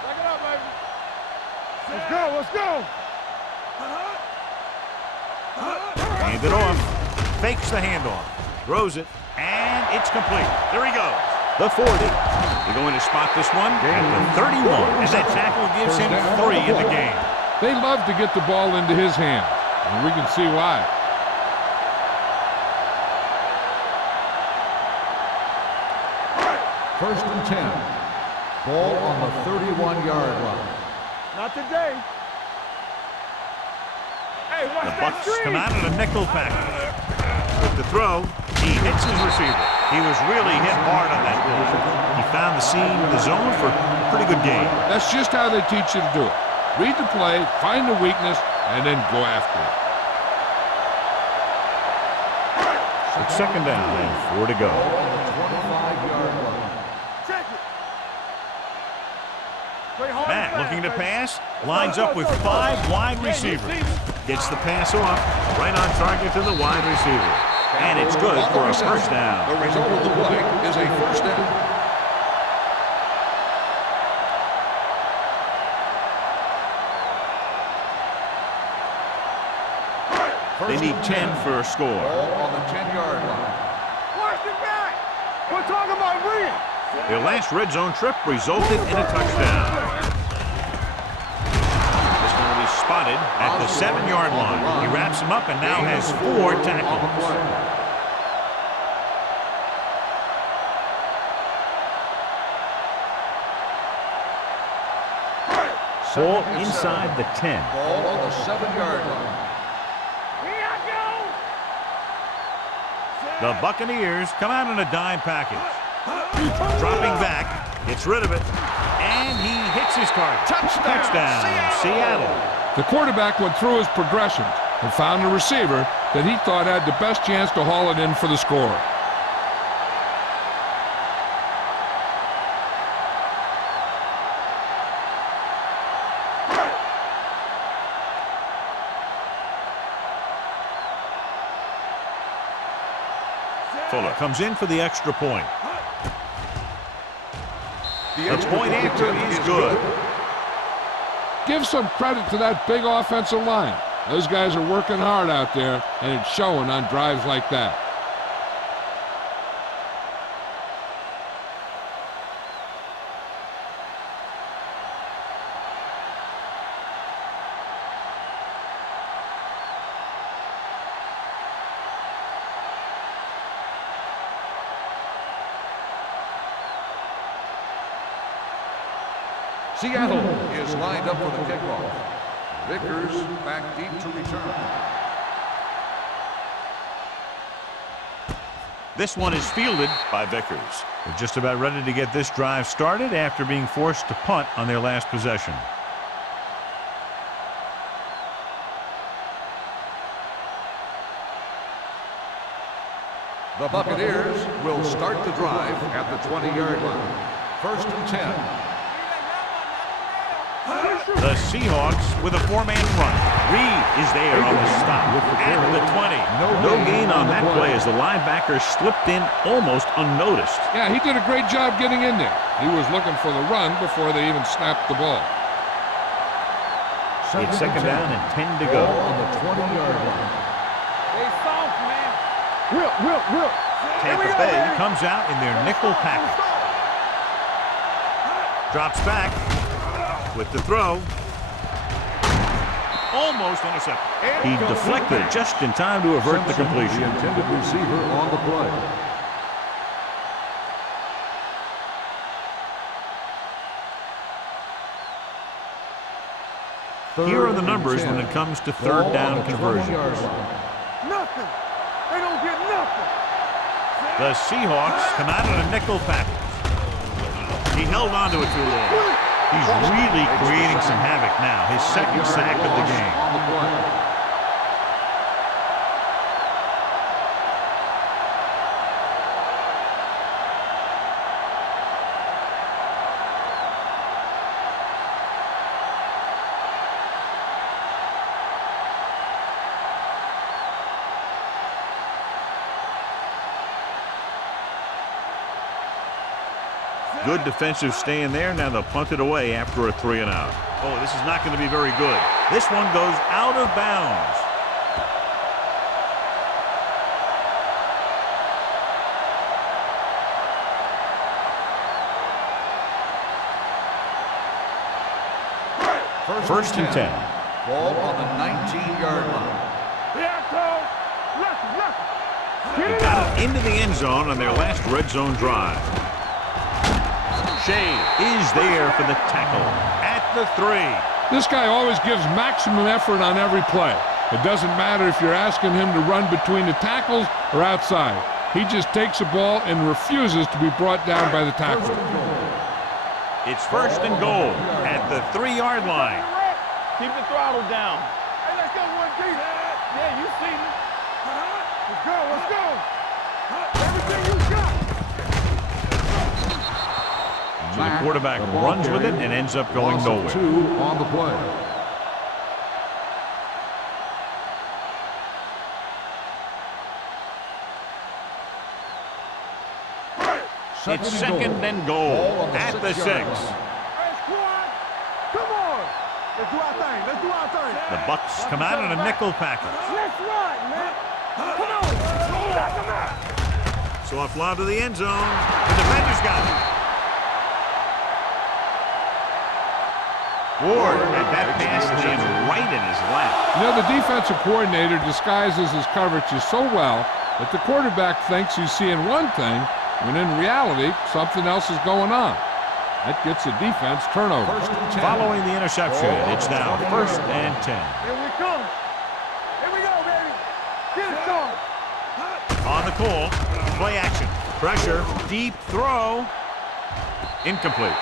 Back it up, baby. Let's go, let's go. Hand it off. Fakes the handoff. Throws it. And it's complete. There he goes. The 40. They're going to spot this one at the 31. And that tackle gives him 3 in the game. They love to get the ball into his hands, and we can see why. First and 10. Ball on the 31-yard line. Not today. Hey, watch The that Bucks screen. come out in a nickel package. With the throw, he hits his receiver. He was really hit hard on that ball. He found the seam in the zone for a pretty good game. That's just how they teach you to do it. Read the play, find the weakness, and then go after it. It's 2nd down and 4 to go. Ball on the 25-yard line. Check it. Play hard Matt and looking to fast, pass, lines up with 5 wide receivers. Gets the pass off, right on target to the wide receiver. And it's good for a first down. The result of the play is a first down. They need 10 for a score. Ball on the 10-yard line. Watch it back. We're talking about win. Their last red zone trip resulted in a touchdown. This one will be spotted at the 7-yard line. He wraps him up and now has 4 tackles. Ball inside the 10. Ball on the 7-yard line. Here I go. The Buccaneers come out in a dime package. Dropping back, gets rid of it, and he hits his target. Touchdown, Seattle. The quarterback went through his progressions and found a receiver that he thought had the best chance to haul it in for the score. Fuller comes in for the extra point. The point after is good. Give some credit to that big offensive line. Those guys are working hard out there, and it's showing on drives like that. Seattle is lined up for the kickoff. Vickers back deep to return. This one is fielded by Vickers. They're just about ready to get this drive started after being forced to punt on their last possession. The Buccaneers will start the drive at the 20-yard line. 1st and 10. The Seahawks with a four-man front. Reed is there on the stop at the 20. No gain on that play as the linebacker slipped in almost unnoticed. Yeah, he did a great job getting in there. He was looking for the run before they even snapped the ball. It's second down and 10 to go. On the 20-yard line. Hey, soft, man. Whip. Tampa Bay comes out in their nickel package. Drops back with the throw. Almost intercepted. He deflected it just in time to avert the completion. The intended receiver on the play. Here are the numbers when it comes to third down conversions. Nothing. They don't get nothing. The Seahawks come out in a nickel package. He held on to it too long. He's really creating some havoc now. His second sack of the game. On the play. Good defensive stand there. Now they'll punt it away after a 3-and-out. Oh, this is not going to be very good. This one goes out of bounds. First and 10. Ball on the 19-yard line. They got it into the end zone on their last red zone drive. Shea is there for the tackle at the 3. This guy always gives maximum effort on every play. It doesn't matter if you're asking him to run between the tackles or outside. He just takes the ball and refuses to be brought down by the tackle. It's first and goal at the 3-yard line. Keep the throttle down. Hey, let's go, 1G. Yeah, you see me. Let's go. Everything you got. So the quarterback runs with it and ends up going nowhere. 2 on the play. It's second and goal at the 6. Hey, squad. Come on. Let's do our thing. The Bucs come out in a nickel package. Let's run, man. Come on. Knock him out. Soft lob to the end zone. The defender's got it. Ward had that pass land right in his lap. You know, the defensive coordinator disguises his coverages so well that the quarterback thinks he's seeing one thing, when in reality, something else is going on. That gets the defense turnover. Following the interception, it's now first and 10. Here we come. Here we go, baby. Get it going. On the call, play action. Pressure, deep throw. Incomplete.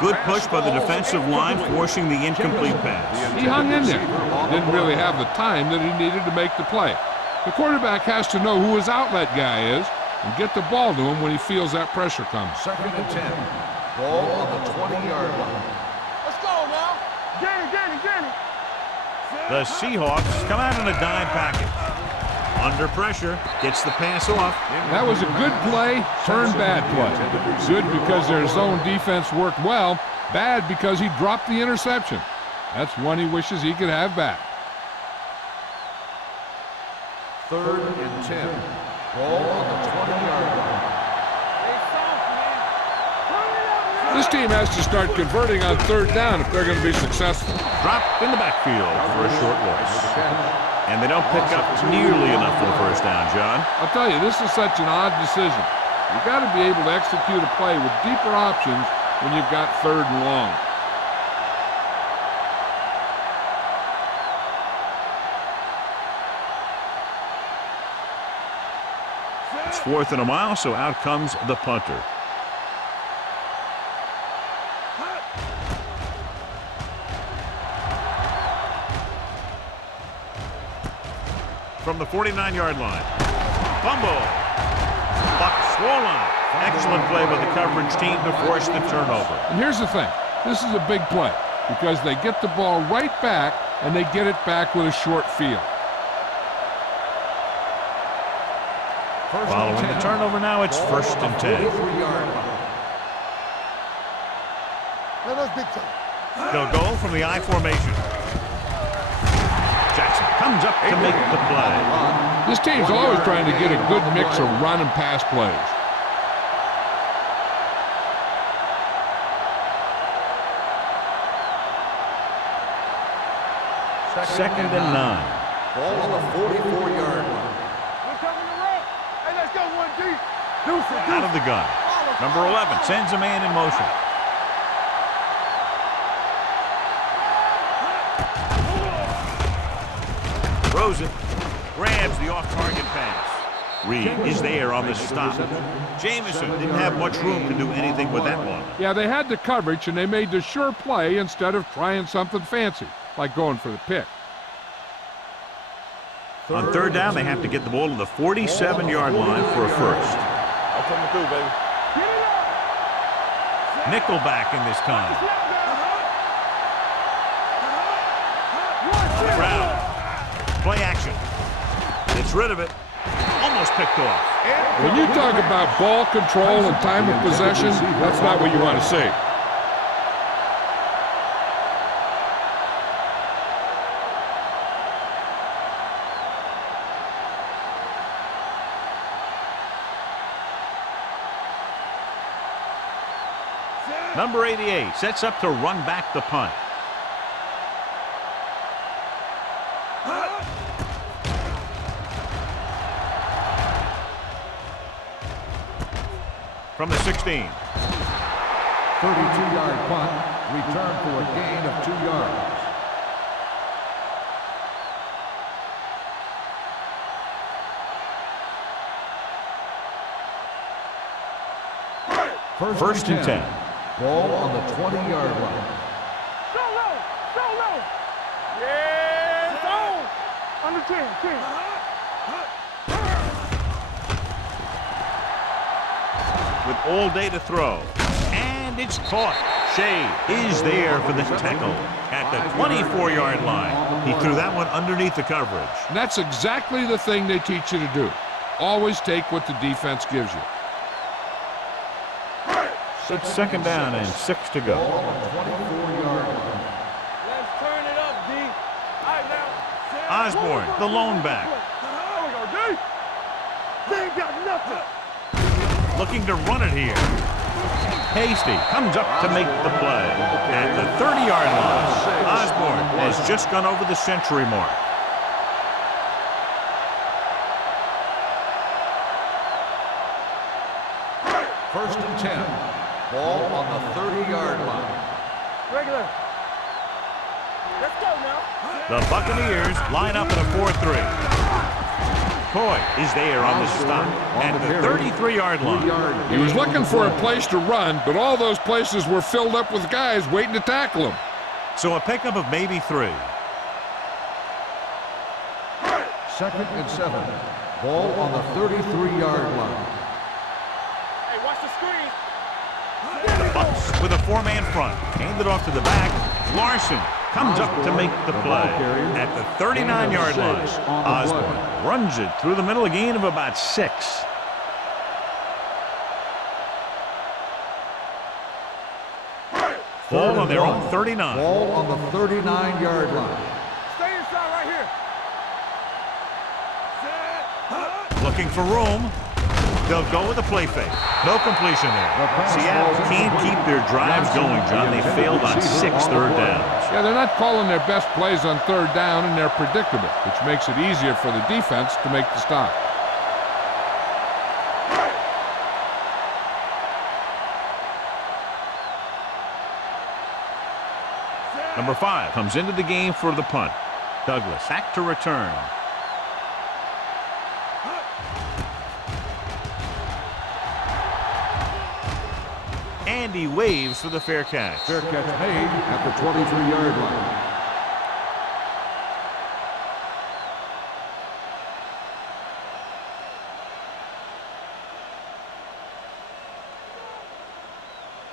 Good push by the defensive line, forcing the incomplete pass. He hung in there. Didn't really have the time that he needed to make the play. The quarterback has to know who his outlet guy is and get the ball to him when he feels that pressure coming. Second and 10. Ball on the 20-yard line. Let's go now. Get it. The Seahawks come out in a dime package. Under pressure, gets the pass off. That was a good play, turned bad play. Good because their zone defense worked well, bad because he dropped the interception. That's one he wishes he could have back. 3rd and 10. Ball on the 20-yard line. This team has to start converting on 3rd down if they're going to be successful. Dropped in the backfield for a short loss. And they don't pick up nearly enough for the first down, John. I'll tell you, this is such an odd decision. You've got to be able to execute a play with deeper options when you've got 3rd and long. It's 4th and a mile, so out comes the punter. From the 49-yard line. Fumble. Buck swollen. Excellent play by the coverage team to force the turnover. And here's the thing. This is a big play because they get the ball right back and they get it back with a short field. Following the turnover now, it's 1st and 10. They'll go from the I formation. Jackson comes up to make the play. This team's always trying to get a good mix of run and pass plays. Second and 9. Ball on the 44-yard line. Hey, let's go 1 deep. Out of the gun. Number 11 sends a man in motion. Throws it. Grabs the off-target pass. Reed is there on the stop. Jamison didn't have much room to do anything with that one. Yeah, they had the coverage and they made the sure play instead of trying something fancy, like going for the pick. On 3rd down, they have to get the ball to the 47-yard line for a first. I'm coming through, baby. Nickelback in this time. Brown. Play action. Gets rid of it. Almost picked off. When you talk about ball control and time of possession, that's not what you want to see. Number 88 sets up to run back the punt. From the 16. 32-yard punt, return for a gain of 2 yards. First and 10. Ball on the 20-yard line. Go low. Go low. Yeah, zone. Under 10. With all day to throw. And it's caught. Shea is there for the tackle at the 24-yard line. He threw that one underneath the coverage. And that's exactly the thing they teach you to do. Always take what the defense gives you. It's 2nd down and 6 to go. Ball on the 24-yard line. Let's turn it up, D. All right, now. Osborne, the lone back. There we go, D. They ain't got nothing. Looking to run it here. Hasty comes up to make the play. At the 30-yard line, Osborne has just gone over the century mark. First and 10. Ball on the 30-yard line. Regular. Let's go now. The Buccaneers line up in a 4-3. Coy is there on the stop at the 33-yard line. He was looking for a place to run, but all those places were filled up with guys waiting to tackle him. So a pickup of maybe 3. 2nd and 7. Ball on the 33-yard line. Hey, watch the screen. Bucks with a 4-man front. Handed off to the back. Larson comes up to make the play. At the 39-yard line, Osborne runs it through the middle, a gain of about 6. Ball on their own 39. Ball on the 39-yard line. Stay inside right here. Looking for room. They'll go with a play fake. No completion there. Seattle can't keep their drives going, John. They failed on 6 third downs. Yeah, they're not calling their best plays on third down, and they're predictable, which makes it easier for the defense to make the stop. Number 5 comes into the game for the punt. Douglas back to return. And he waves for the fair catch. Fair catch made at the 23-yard line.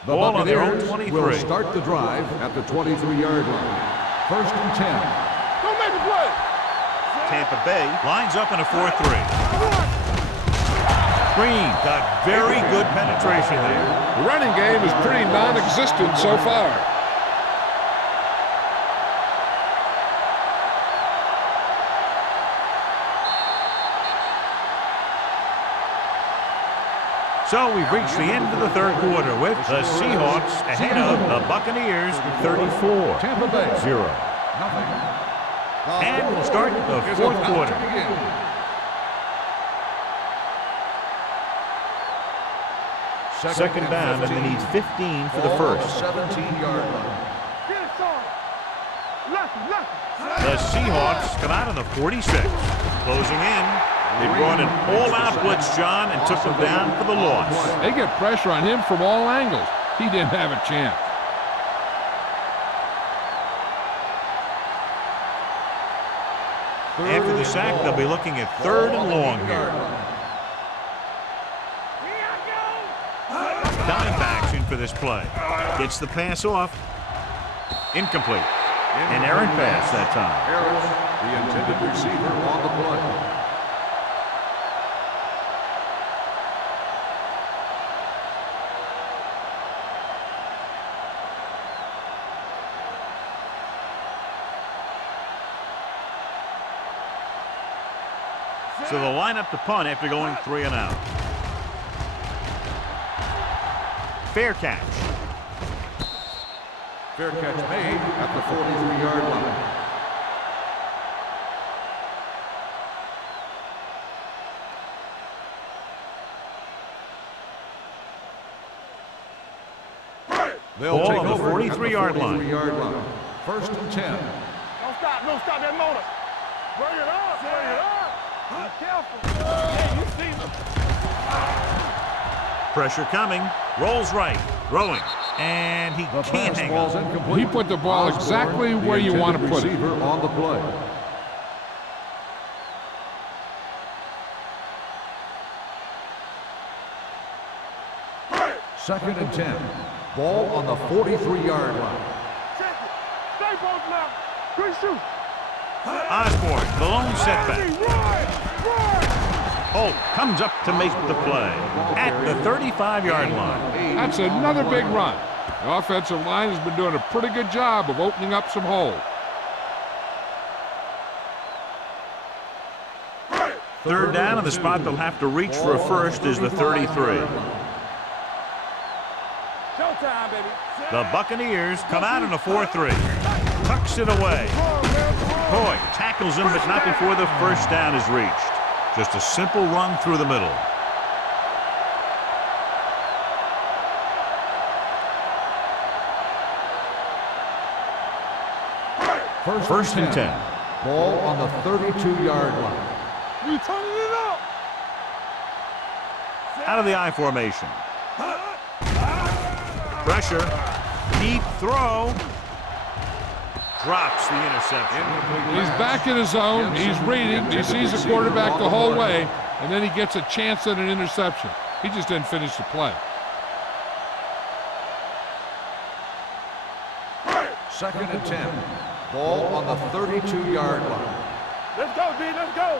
The Ball on their own Buccaneers 23. will start the drive at the 23-yard line. 1st and 10. Don't make a play. Tampa Bay lines up in a 4-3. Green got very good penetration there. The running game is pretty non-existent so far. So we've reached the end of the third quarter with the Seahawks ahead of the Buccaneers 34-0. Tampa Bay. Nothing. And we'll start the fourth quarter. Second down, and they need 15 for the first. 17-yard line. Get it, son. Lucky. The Seahawks come out on the 46. Closing in. They brought an all-out blitz, John, and took them down for the loss. They get pressure on him from all angles. He didn't have a chance. After the sack, they'll be looking at 3rd and long here. Diamondbacks in for this play. Gets the pass off. Incomplete. An errant pass that time. Harris, the intended receiver on the play. So they'll line up to punt after going 3 and out. Fair catch. Fair catch made at the 43-yard line. They'll Ball take on the over 43-yard line. 43-yard line. 1st and 10. Don't stop that motor. Bring it up. Be careful. Yeah, you see them. Pressure coming. Rolls right. Throwing. And he can't hang Ball's on. incomplete. He put the ball exactly where you want to put it. Receiver on the play. Second and 10. Ball on the 43-yard line. Check it. Stay both now. Good shoot. Osborne, the lone setback. Run. Holt comes up to make the play at the 35-yard line. That's another big run. The offensive line has been doing a pretty good job of opening up some holes. 3rd down, and the spot they'll have to reach for a first is the 33. Showtime, baby. The Buccaneers come out in a 4-3. Tucks it away. Coy tackles him, but not before the first down is reached. Just a simple run through the middle. First and 10. Ball on the 32-yard line. You turning it up. Out of the I formation. Pressure. Deep throw. Drops the interception. He's back in his zone. He's reading. He sees the quarterback the whole way, and then he gets a chance at an interception. He just didn't finish the play. Second and 10. Ball on the 32-yard line. Let's go, D. Let's go.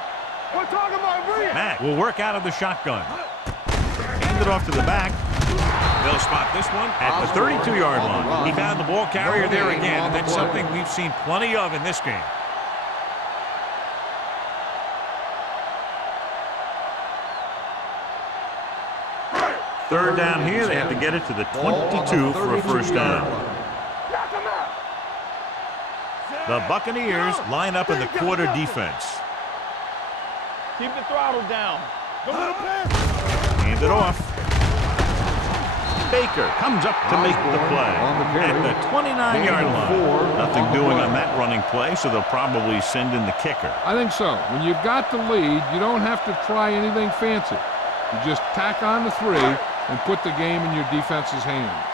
We're talking about Reed. Mack will work out of the shotgun. Hand it off to the back. They'll spot this one at the 32-yard line. He found the ball carrier there again, and that's something we've seen plenty of in this game. Third down here, they have to get it to the 22 for a first down. The Buccaneers line up in the quarter defense. Keep the throttle down. Go to the pass. Hand it off. Baker comes up to make the play at the 29-yard line. Nothing doing on that running play, so they'll probably send in the kicker. I think so. When you've got the lead, you don't have to try anything fancy. You just tack on the 3 and put the game in your defense's hands.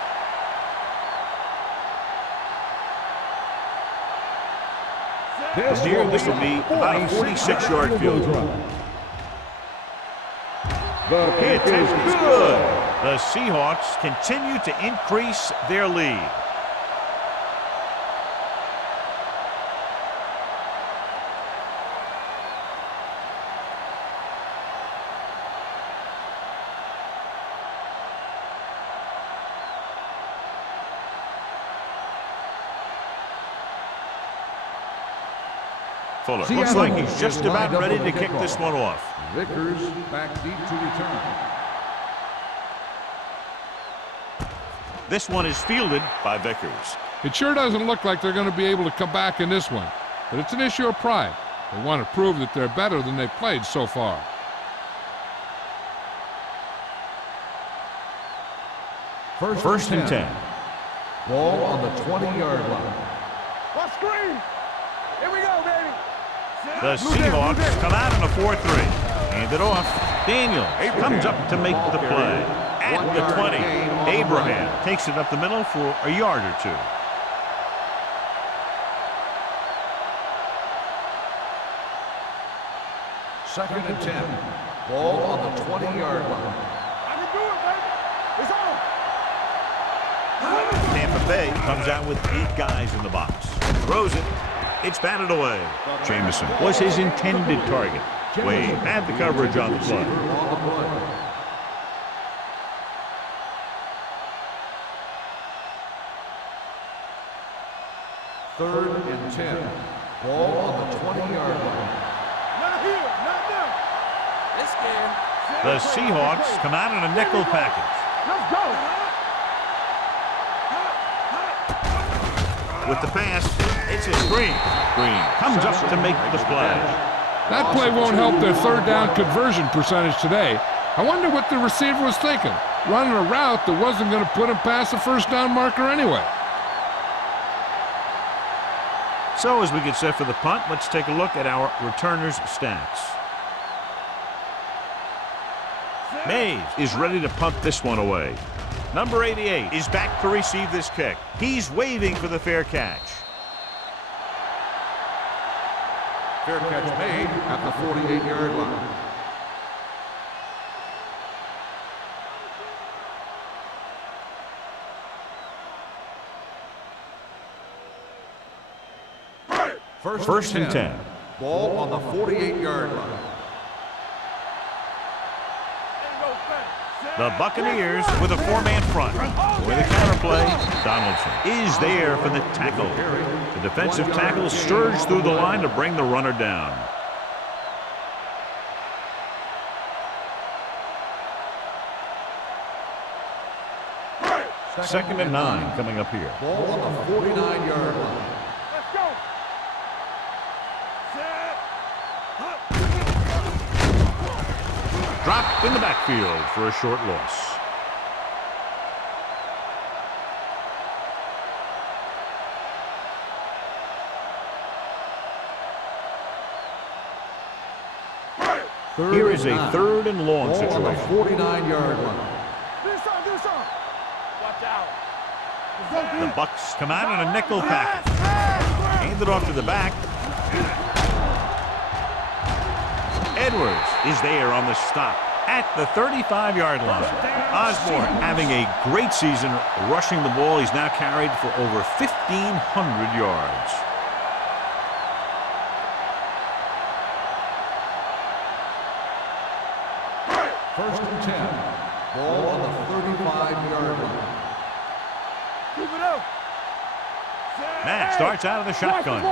This will be about a 46-yard field goal. It is good. The Seahawks continue to increase their lead. Fuller looks like he's just about ready to kick this one off. Vickers back deep to return. This one is fielded by Vickers. It sure doesn't look like they're going to be able to come back in this one, but it's an issue of pride. They want to prove that they're better than they've played so far. First and 10. Ball on the 20-yard line. What screen? Here we go, baby. The Seahawks come out in a 4-3. Hand it off. Daniels comes up to make the play. At the 20, Abraham takes it up the middle for a yard or 2. Second and 10. Ball on the 20-yard line. I can do it, baby. It's on. Tampa Bay comes out with 8 guys in the box. Throws it. It's batted away. Jameson was his intended target. Wade had the coverage on the play. Third and 10. Ball on the 20-yard line. Not here, not there. This game. The Seahawks come out in a nickel package. Let's go. With the pass, it's a screen. Green comes up to make the play. That play won't help their third down conversion percentage today. I wonder what the receiver was thinking, running a route that wasn't going to put him past the first down marker anyway. So as we get set for the punt, let's take a look at our returners' stats. Mays is ready to punt this one away. Number 88 is back to receive this kick. He's waving for the fair catch. Fair catch made at the 48-yard line. First and 10. Ball on the 48-yard line. The Buccaneers with a 4-man front. For the counterplay, Donaldson is there for the tackle. The defensive tackle surged through the line to bring the runner down. Second and 9 coming up here. Ball on the 49-yard line. Let's go. Dropped in the backfield for a short loss. Here is a 3rd and long Ball on the situation. 49-yard line. Do some. Watch out. The Bucks come out in a nickel package. Hand it off to the back. Edwards is there on the stop at the 35-yard line. Osborne having a great season rushing the ball. He's now carried for over 1,500 yards. First and 10. Ball on the 35-yard line. Keep it up. Matt starts out of the shotgun. You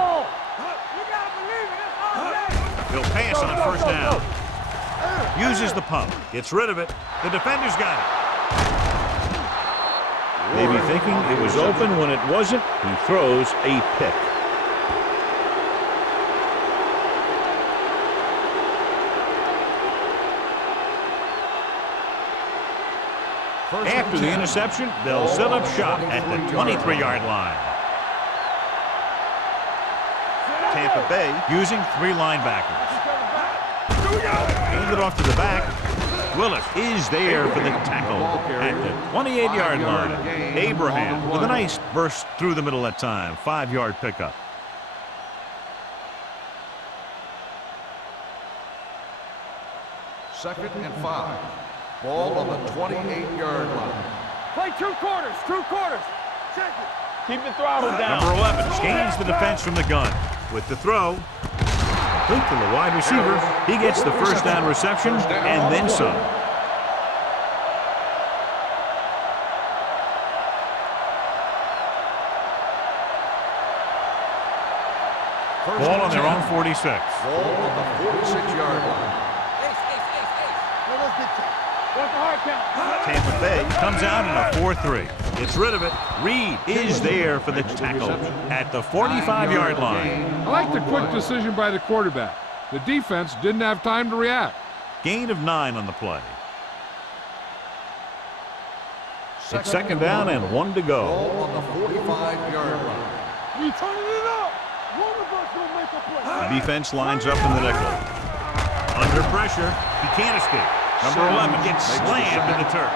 gotta believe it. It's all day. He'll pass on first down. Uses the pump. Gets rid of it. The defender's got it. Maybe thinking it was open when it wasn't. He throws a pick. After the interception, they'll set up shop at the 23-yard line. Tampa Bay using 3 linebackers. Hand it off to the back. Willis is there for the tackle at the 28-yard line. Abraham with a nice burst through the middle that time. 5-yard pickup. Second and 5. Ball on the 28-yard line. Play 2 quarters. 2 quarters. Check it. Keep the throttle down. Number 11 scans the defense from the gun. With the throw, complete to the wide receiver. He gets the first down reception and then some. Ball on their own 46. Ball on the 46-yard line. What's the hard count? Tampa Bay comes out in a 4-3. Gets rid of it. Reed is there for the tackle at the 45-yard line. I like the quick decision by the quarterback. The defense didn't have time to react. Gain of 9 on the play. It's second down and 1 to go. Ball on the 45-yard line. We turning it up. One of us will make a play. The defense lines up in the nickel. Under pressure, he can't escape. Number 11 gets slammed in the turf.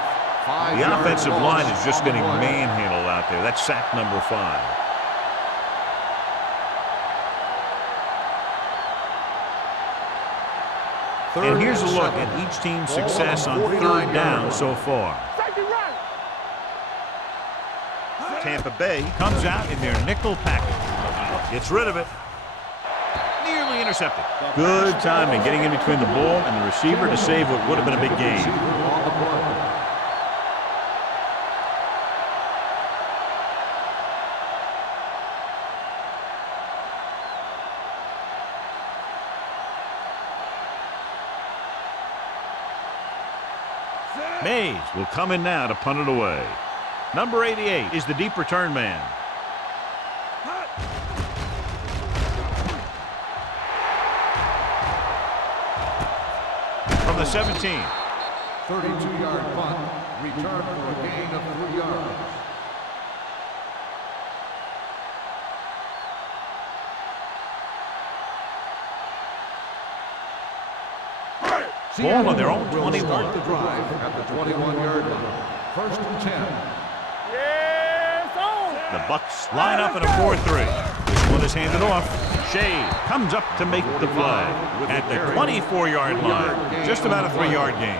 The offensive line is just getting manhandled out there. That's sack number 5. And here's a look at each team's success on 3rd down so far. Tampa Bay comes out in their nickel package. Gets rid of it. Nearly intercepted. Good timing getting in between the ball and the receiver to save what would have been a big gain. Mays will come in now to punt it away. Number 88 is the deep return man. From the 17. 32-yard punt. Return for a gain of 3 yards. Ball on their own 21. Start the drive at the 21-yard line. First and 10. Yes, on. The Bucks line up in a 4-3. This one is handed off. Shea comes up to make the play at the 24-yard line. Just about a 3-yard gain.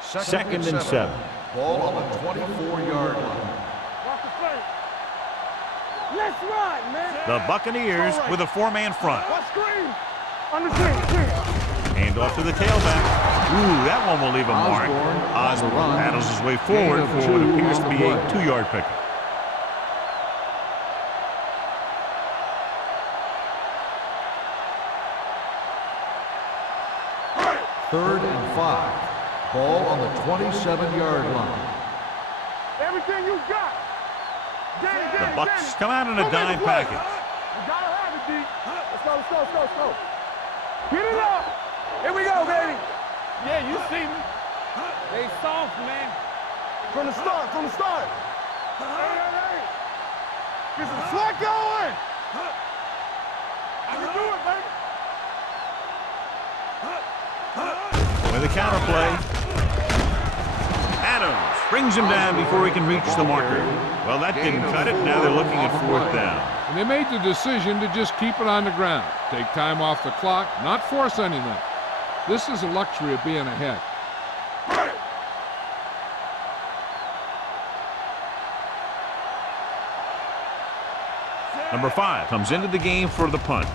Second and 7. Ball on the 24-yard line. Watch the play. Let's ride, man. The Buccaneers with a 4-man front. Watch screen. On the screen. Hand off to the tailback. Ooh, that one will leave a mark. Osborne paddles his way forward for what appears to be a 2-yard pickup. Third and 5. Ball on the 27-yard line. Everything you got. The Bucks come out in a dime package. You gotta have it, D. Let's go. Get it up. Here we go, baby. Yeah, you see me. They soft, man. From the start. Hey. Get some sweat going. I can do it, baby. With a counter play. Adams Brings him down before he can reach the marker. Well, that didn't cut it. Now they're looking at 4th down. And they made the decision to just keep it on the ground. Take time off the clock, not force anything. This is a luxury of being ahead. Number 5 comes into the game for the punt.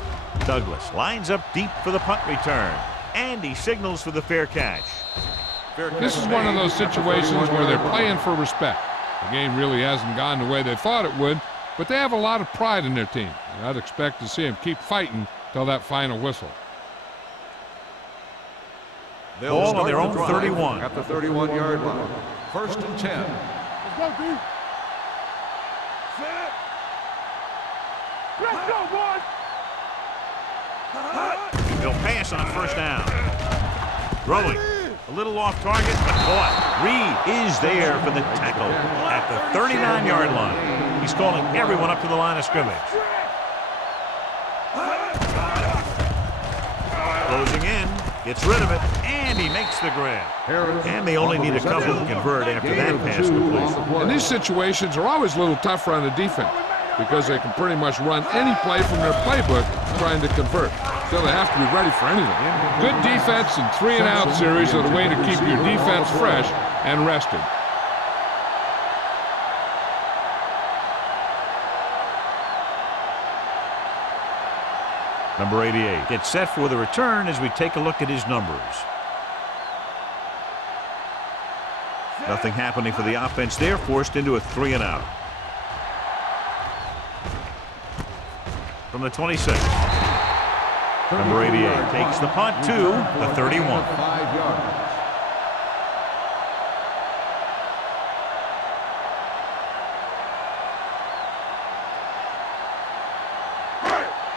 Douglas lines up deep for the punt return. And he signals for the fair catch. This is one of those situations where they're playing for respect. The game really hasn't gone the way they thought it would, but they have a lot of pride in their team. And I'd expect to see them keep fighting till that final whistle. Ball on their own 31. At the 31-yard line. 1st and 10. Let's go, D. Set. Let's go, boys. They'll pass on 1st down. Throwing. A little off target, but caught. Reed is there for the tackle at the 39-yard line. He's calling everyone up to the line of scrimmage. Closing in, gets rid of it, and he makes the grab. And they only need a couple to convert after that pass completion. And these situations are always a little tougher on the defense because they can pretty much run any play from their playbook trying to convert. So they have to be ready for anything. Good defense and 3-and-out series are the way to keep your defense fresh and rested. Number 88 gets set for the return as we take a look at his numbers. Nothing happening for the offense there, forced into a 3-and-out. From the 26. Number 88 takes the punt to the 31. 5 yards.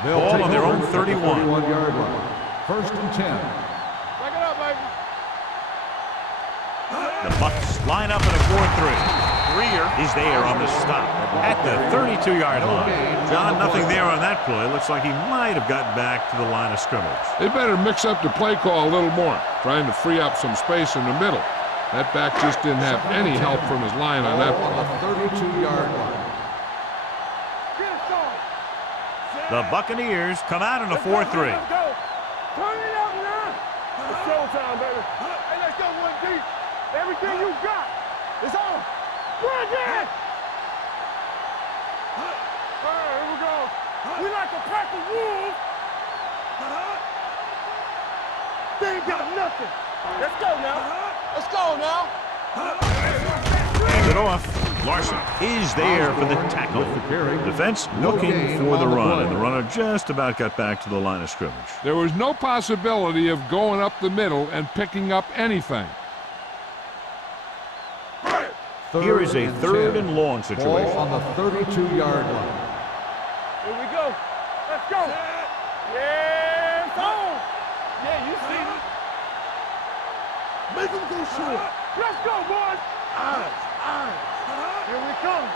Ball on their own 31. 31-yard line. 1st and 10. Back it up, baby. The Bucks line up in a 4-3. Greer is there on the stop at the 32-yard line. John, nothing there on that play. Looks like he might have gotten back to the line of scrimmage. They better mix up the play call a little more, trying to free up some space in the middle. That back just didn't have any help from his line on that play. On the 32-yard line. The Buccaneers come out in a 4-3. Let's go. Turn it up now. It's showtime, baby. Hey, let's go, 1D. Everything you got is on. Run it! All right, here we go. We like a pack of wolves. They ain't got nothing. Let's go now. Let's go now. Hands it off. Larson is there for the tackle. Defense looking for the run, and the runner just about got back to the line of scrimmage. There was no possibility of going up the middle and picking up anything. Here is a 3rd and long situation. Ball on the 32-yard line. Here we go. Let's go. Yeah, it's on. Yeah, you see it. Make them go short. Let's go, boys. Eyes. Here we come.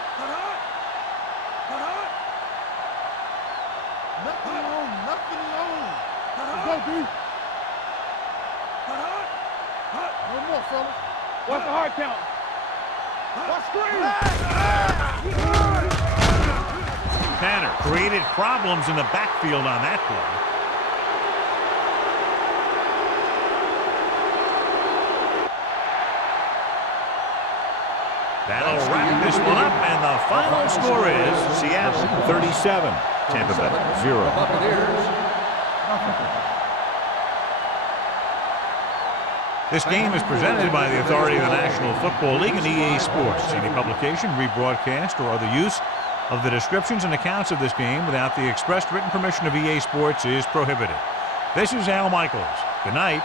Nothing long. Let's go, D. No more, fellas. What's the hard count? Tanner created problems in the backfield on that play. That'll wrap this one up, and the final score is Seattle 37, Tampa Bay 0. Buccaneers. This game is presented by the authority of the National Football League and EA Sports. Any publication, rebroadcast, or other use of the descriptions and accounts of this game without the expressed written permission of EA Sports is prohibited. This is Al Michaels. Good night.